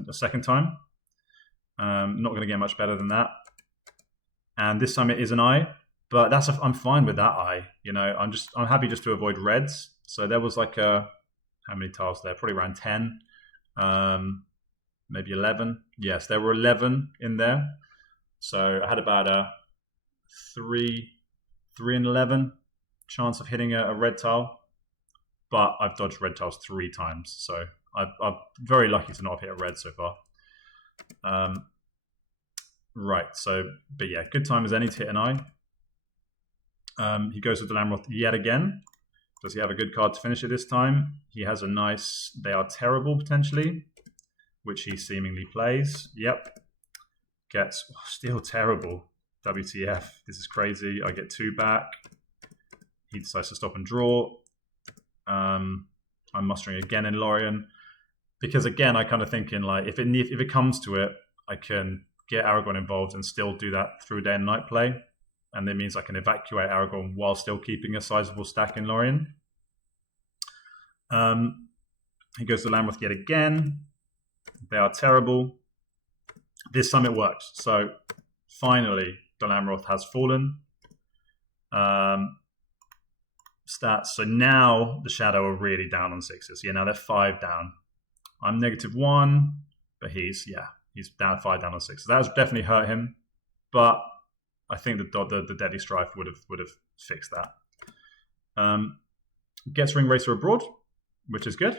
a second time. Not going to get much better than that. And this time it is an eye, but I'm fine with that eye. I'm happy just to avoid reds. So there was like how many tiles there? Probably around 10. Maybe 11. Yes, there were 11 in there. So I had about a 3 and 11 chance of hitting a red tile, but I've dodged red tiles 3 times. So I'm very lucky to not have hit a red so far. Right. So, but yeah, good time as any to hit an eye. He goes with the Lamroth yet again. Does he have a good card to finish it this time? He has a nice They Are Terrible, potentially, which he seemingly plays. Yep. Gets still terrible. WTF. This is crazy. I get 2 back. He decides to stop and draw. I'm mustering again in Lorien. Because again, I kind of thinking like, if it comes to it, I can get Aragorn involved and still do that through day and night play. And that means I can evacuate Aragorn while still keeping a sizable stack in Lorien. He goes to Lamroth yet again. They Are Terrible. This time it works. So finally, the Lamroth has fallen. Stats. So now the Shadow are really down on 6s. Yeah, now they're 5 down. I'm -1, but he's down 5 down on 6. So that has definitely hurt him. But I think the Deadly Strife would have fixed that. Gets Ring Racer Abroad, which is good.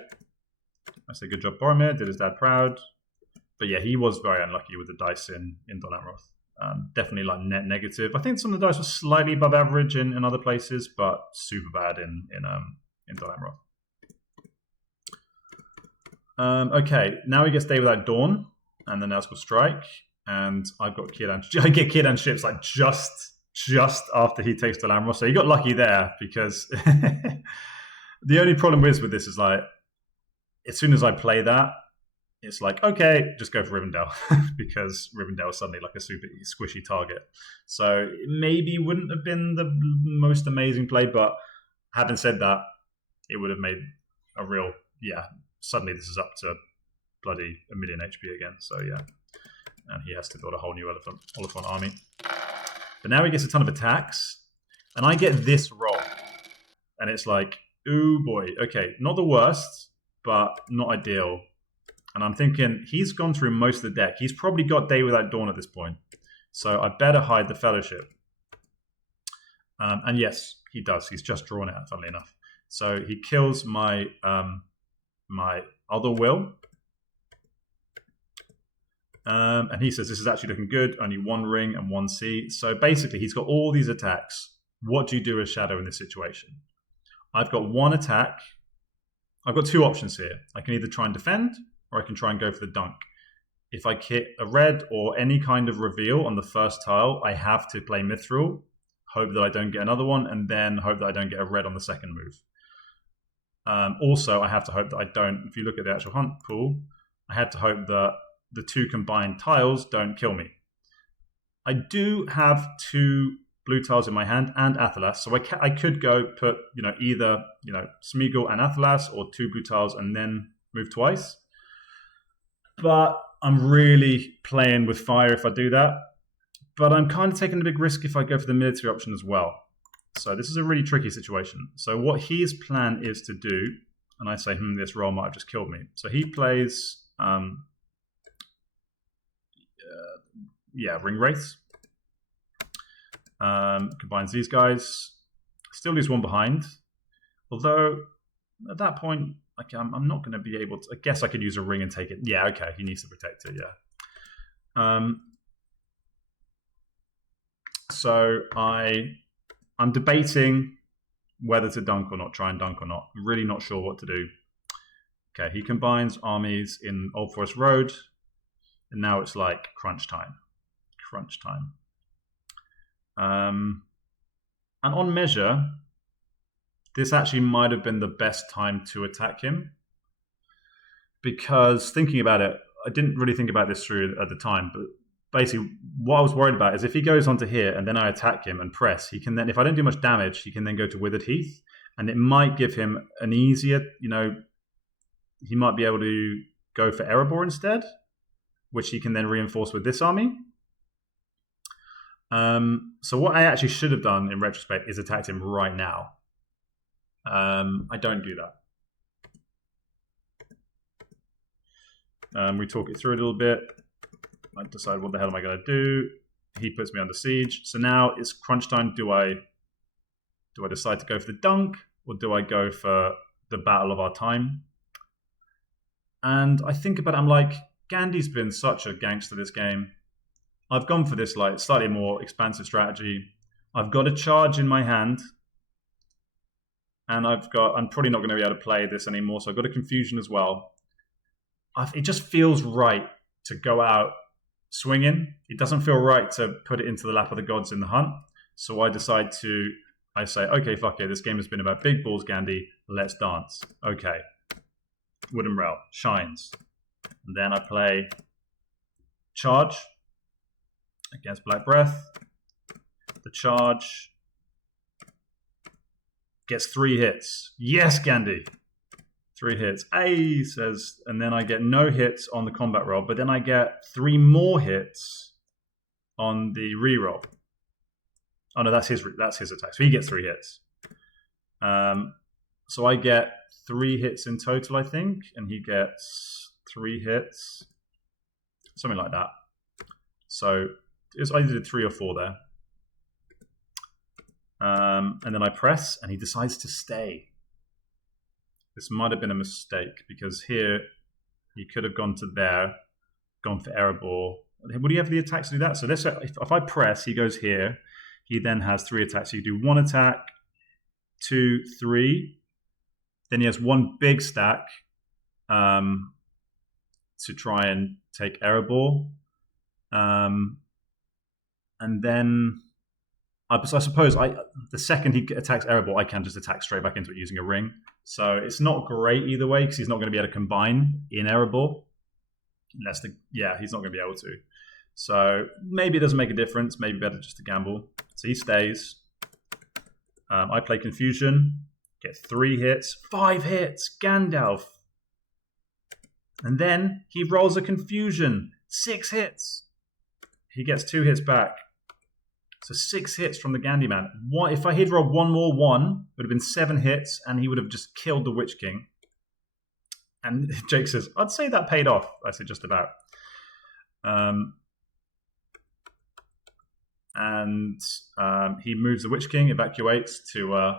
I say good job, Boromir. Did his dad proud. But yeah, he was very unlucky with the dice in Dol Amroth. Definitely like net negative. I think some of the dice were slightly above average in other places, but super bad in Dol Amroth. Okay, now he gets Day Without Dawn and the Nazgul Strike. and I've got Kieran. I get Kieran ships like just after he takes the Lamros. So he got lucky there because the only problem is with this is like as soon as I play that, it's like, okay, just go for Rivendell because Rivendell is suddenly like a super squishy target. So it maybe wouldn't have been the most amazing play, but having said that, it would have made a real, suddenly this is up to bloody 1 million HP again. So yeah, and he has to build a whole new Oliphant army. But now he gets a ton of attacks, and I get this roll. And it's like, ooh boy, okay, not the worst, but not ideal. And I'm thinking, he's gone through most of the deck. He's probably got Day Without Dawn at this point. So I better hide the Fellowship. And yes, he does. He's just drawn it, funnily enough. So he kills my my other will. And he says, this is actually looking good. Only 1 ring and 1 sea. So basically, he's got all these attacks. What do you do as Shadow in this situation? I've got 1 attack. I've got 2 options here. I can either try and defend, or I can try and go for the dunk. If I hit a red or any kind of reveal on the first tile, I have to play Mithril, hope that I don't get another one, and then hope that I don't get a red on the second move. Also, I have to hope that I don't, if you look at the actual hunt pool, I had to hope that the 2 combined tiles don't kill me. I do have 2 blue tiles in my hand and Athelas, so I could go put either Smeagol and Athelas, or 2 blue tiles and then move twice. But I'm really playing with fire if I do that. But I'm kind of taking a big risk if I go for the military option as well. So this is a really tricky situation. So what his plan is to do, and I say, this roll might have just killed me. So he plays, Ring Wraiths. Combines these guys. Still leaves 1 behind. Although, at that point, I'm not going to be able to... I guess I could use a ring and take it. Yeah, okay, he needs to protect it, yeah. So I'm debating whether to dunk or not, try and dunk or not. I'm really not sure what to do. Okay, he combines armies in Old Forest Road, and now it's like crunch time. Crunch time. And on measure, this actually might have been the best time to attack him, because thinking about it, I didn't really think about this through at the time, but basically what I was worried about is if he goes onto here and then I attack him and press, he can then, if I don't do much damage, he can then go to Withered Heath, and it might give him an easier, he might be able to go for Erebor instead, which he can then reinforce with this army. So what I actually should have done in retrospect is attacked him right now. I don't do that. We talk it through a little bit. I decide what the hell am I going to do. He puts me under siege. So now it's crunch time. Do I decide to go for the dunk, or do I go for the battle of our time? And I think about it, I'm like, Gandhi's been such a gangster this game. I've gone for this like slightly more expansive strategy. I've got a charge in my hand, and I'm probably not going to be able to play this anymore, so I've got a confusion as well. It just feels right to go out swinging. It doesn't feel right to put it into the lap of the gods in the hunt. So I say, okay, fuck it. This game has been about big balls, Gandhi. Let's dance. Okay. Wooden Rail shines. And then I play charge against Black Breath. The charge gets 3 hits. Yes, Gandhi. 3 hits. A says, and then I get no hits on the combat roll, but then I get 3 more hits on the reroll. Oh no, that's his attack. So he gets 3 hits. So I get 3 hits in total, I think, and he gets 3 hits, something like that. So I did 3 or 4 there. And then I press, and he decides to stay. This might have been a mistake, because here he could have gone to there, gone for Erebor. Would he have the attacks to do that? So if I press, he goes here. He then has 3 attacks. So you do 1 attack, 2, 3. Then he has 1 big stack to try and take Erebor. And then I suppose the second he attacks Erebor, I can just attack straight back into it using a ring. So it's not great either way because he's not going to be able to combine in Erebor. He's not going to be able to. So maybe it doesn't make a difference. Maybe better just to gamble. So he stays. I play Confusion. Get 3 hits. 5 hits. Gandalf. And then he rolls a Confusion. 6 hits. He gets 2 hits back. So 6 hits from the Gandhi man. If I had rolled one more 1, it would have been 7 hits, and he would have just killed the Witch King. And Jake says, I'd say that paid off. I said, just about. He moves the Witch King, evacuates to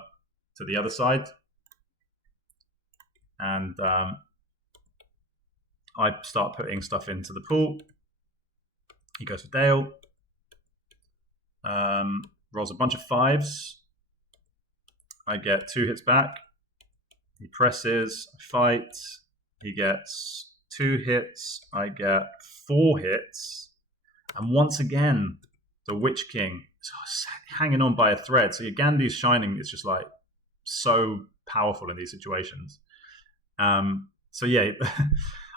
the other side. And I start putting stuff into the pool. He goes for Dale. Rolls a bunch of 5s. I get 2 hits back. He presses. I fight. He gets 2 hits. I get 4 hits. And once again, the Witch King is hanging on by a thread. So your Gandhi's shining is just like so powerful in these situations. So yeah,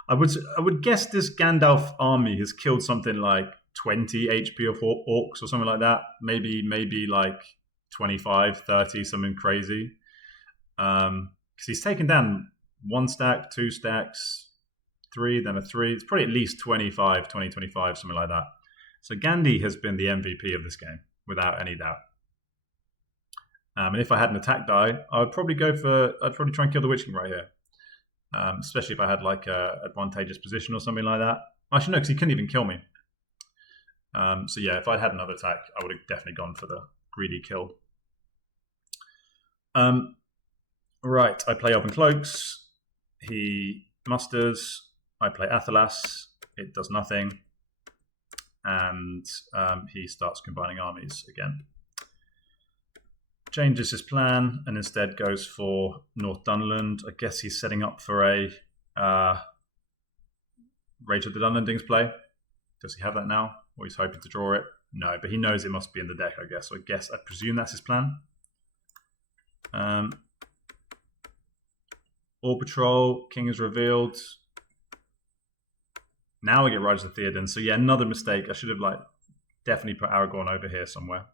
I would guess this Gandalf army has killed something like 20 HP of orcs or something like that. Maybe like 25, 30, something crazy. Because he's taken down 1 stack, 2 stacks, 3, then a 3. It's probably at least 20, 25, something like that. So Gandhi has been the MVP of this game, without any doubt. And if I had an attack die, I'd probably try and kill the Witch King right here. Especially if I had like a advantageous position or something like that. Actually, no, because he couldn't even kill me. So yeah, if I'd had another attack, I would have definitely gone for the greedy kill. Right, I play Open Cloaks. He musters. I play Athelas. It does nothing. And he starts combining armies again. Changes his plan and instead goes for North Dunland. I guess he's setting up for a Rage of the Dunlandings play. Does he have that now? Or he's hoping to draw it? No, but he knows it must be in the deck, I guess. So I presume that's his plan. All Patrol, King is revealed. Now I get Riders of Theoden. So yeah, another mistake. I should have definitely put Aragorn over here somewhere.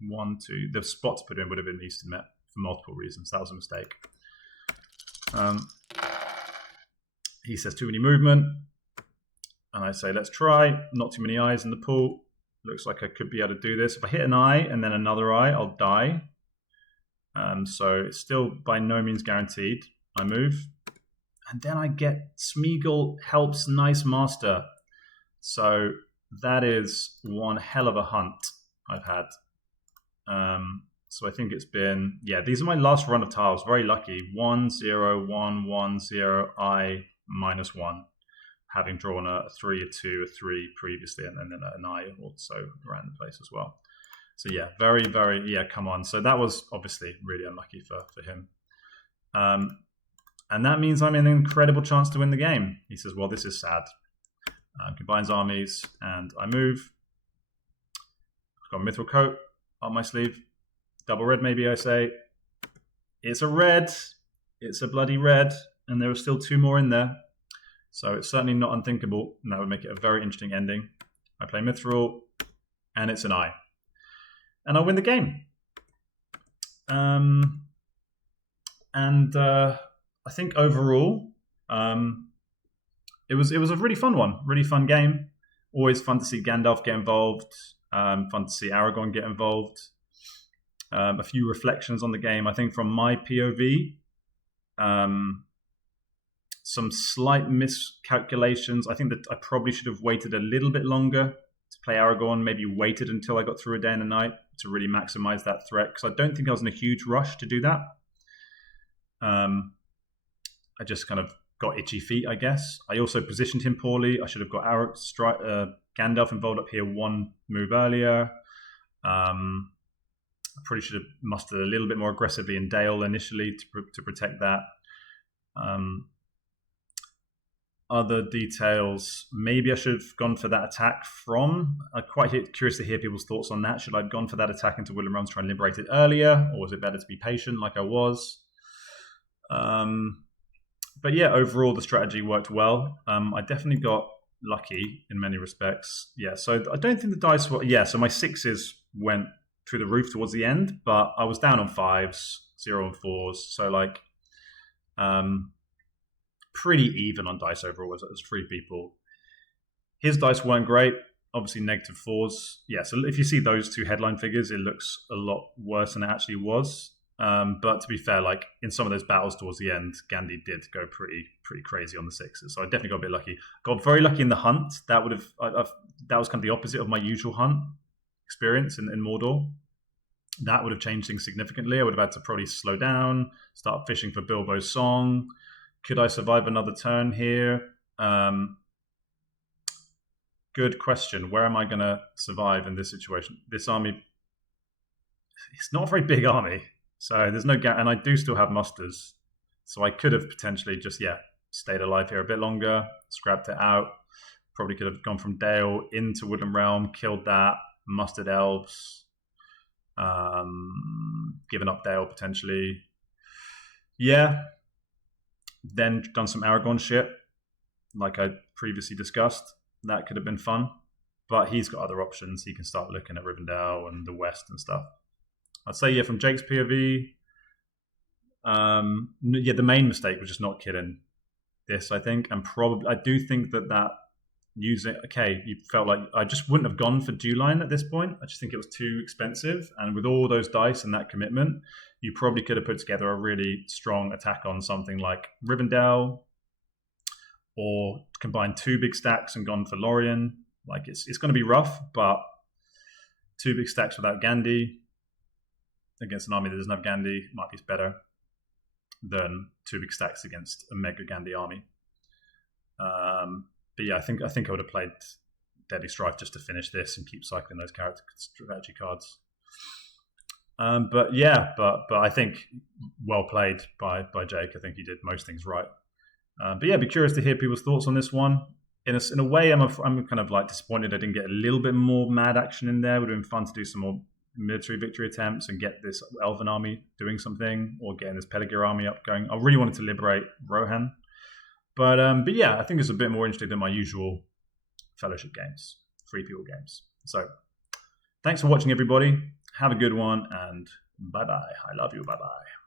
1, 2. The spot to put in would have been Eastern Met for multiple reasons. That was a mistake. He says too many movement. And I say, let's try. Not too many eyes in the pool. Looks like I could be able to do this. If I hit an eye and then another eye, I'll die. So it's still by no means guaranteed. I move. And then I get Smeagol helps Nice Master. So that is one hell of a hunt I've had. So I think it's been, these are my last run of tiles. Very lucky. 1, 0, 1, 1, 0, I, -1. Having drawn a 3, a 2, a 3 previously, and then an I also around the place as well. So yeah, very, very, come on. So that was obviously really unlucky for him. And that means I'm in an incredible chance to win the game. He says, well, this is sad. Combines armies, and I move. I've got a Mithril Coat on my sleeve. Double red, maybe I say. It's a red. It's a bloody red. And there are still 2 more in there. So it's certainly not unthinkable. And that would make it a very interesting ending. I play Mithril, and it's an I. And I win the game. I think overall, it was a really fun one, really fun game. Always fun to see Gandalf get involved, fun to see Aragorn get involved. A few reflections on the game. I think from my POV, some slight miscalculations. I think that I probably should have waited a little bit longer to play Aragorn, maybe waited until I got through a day and a night to really maximize that threat, because I don't think I was in a huge rush to do that. I just kind of got itchy feet, I guess. I also positioned him poorly. I should have got Gandalf involved up here 1 move earlier. I probably should have mustered a little bit more aggressively in Dale initially to protect that. other details. Maybe I should have gone for that attack from. I'm quite curious to hear people's thoughts on that. Should I have gone for that attack into Woodland Realms to try and liberate it earlier, or was it better to be patient like I was? But yeah, overall the strategy worked well. I definitely got lucky in many respects. Yeah, so I don't think the dice were. Yeah, so my sixes went through the roof towards the end, but I was down on fives, 0 and 4s. So like, pretty even on dice overall as 3 people. His dice weren't great. Obviously, -4s. Yeah, so if you see those 2 headline figures, it looks a lot worse than it actually was. But to be fair, like in some of those battles towards the end, Gandhi did go pretty crazy on the 6s. So I definitely got a bit lucky. Got very lucky in the hunt. That would have that was kind of the opposite of my usual hunt experience in Mordor. That would have changed things significantly. I would have had to probably slow down, start fishing for Bilbo's song. Could I survive another turn here? Good question. Where am I going to survive in this situation? This army, it's not a very big army. So there's no gap. And I do still have musters. So I could have potentially just, stayed alive here a bit longer, scrapped it out. Probably could have gone from Dale into Woodland Realm, killed that, mustered elves, given up Dale potentially. Yeah. Then done some Aragorn shit, like I previously discussed. That could have been fun. But he's got other options. He can start looking at Rivendell and the West and stuff. I'd say, from Jake's POV, the main mistake was just not killing this, I think. And probably, I do think that using, you felt like I just wouldn't have gone for Dewline at this point. I just think it was too expensive. And with all those dice and that commitment, you probably could have put together a really strong attack on something like Rivendell, or combined 2 big stacks and gone for Lorien. Like it's going to be rough, but 2 big stacks without Gandhi against an army that doesn't have Gandhi might be better than 2 big stacks against a mega Gandhi army. But yeah, I think I would have played Deadly Strife just to finish this and keep cycling those character strategy cards. But I think well played by Jake. I think he did most things right. But yeah, I'd be curious to hear people's thoughts on this one. In a way, I'm kind of like disappointed I didn't get a little bit more mad action in there. It would have been fun to do some more military victory attempts and get this Elven army doing something, or getting this Pelargir army up going. I really wanted to liberate Rohan. But yeah, I think it's a bit more interesting than my usual Fellowship games, 3 people games. So thanks for watching, everybody. Have a good one, and bye-bye. I love you. Bye-bye.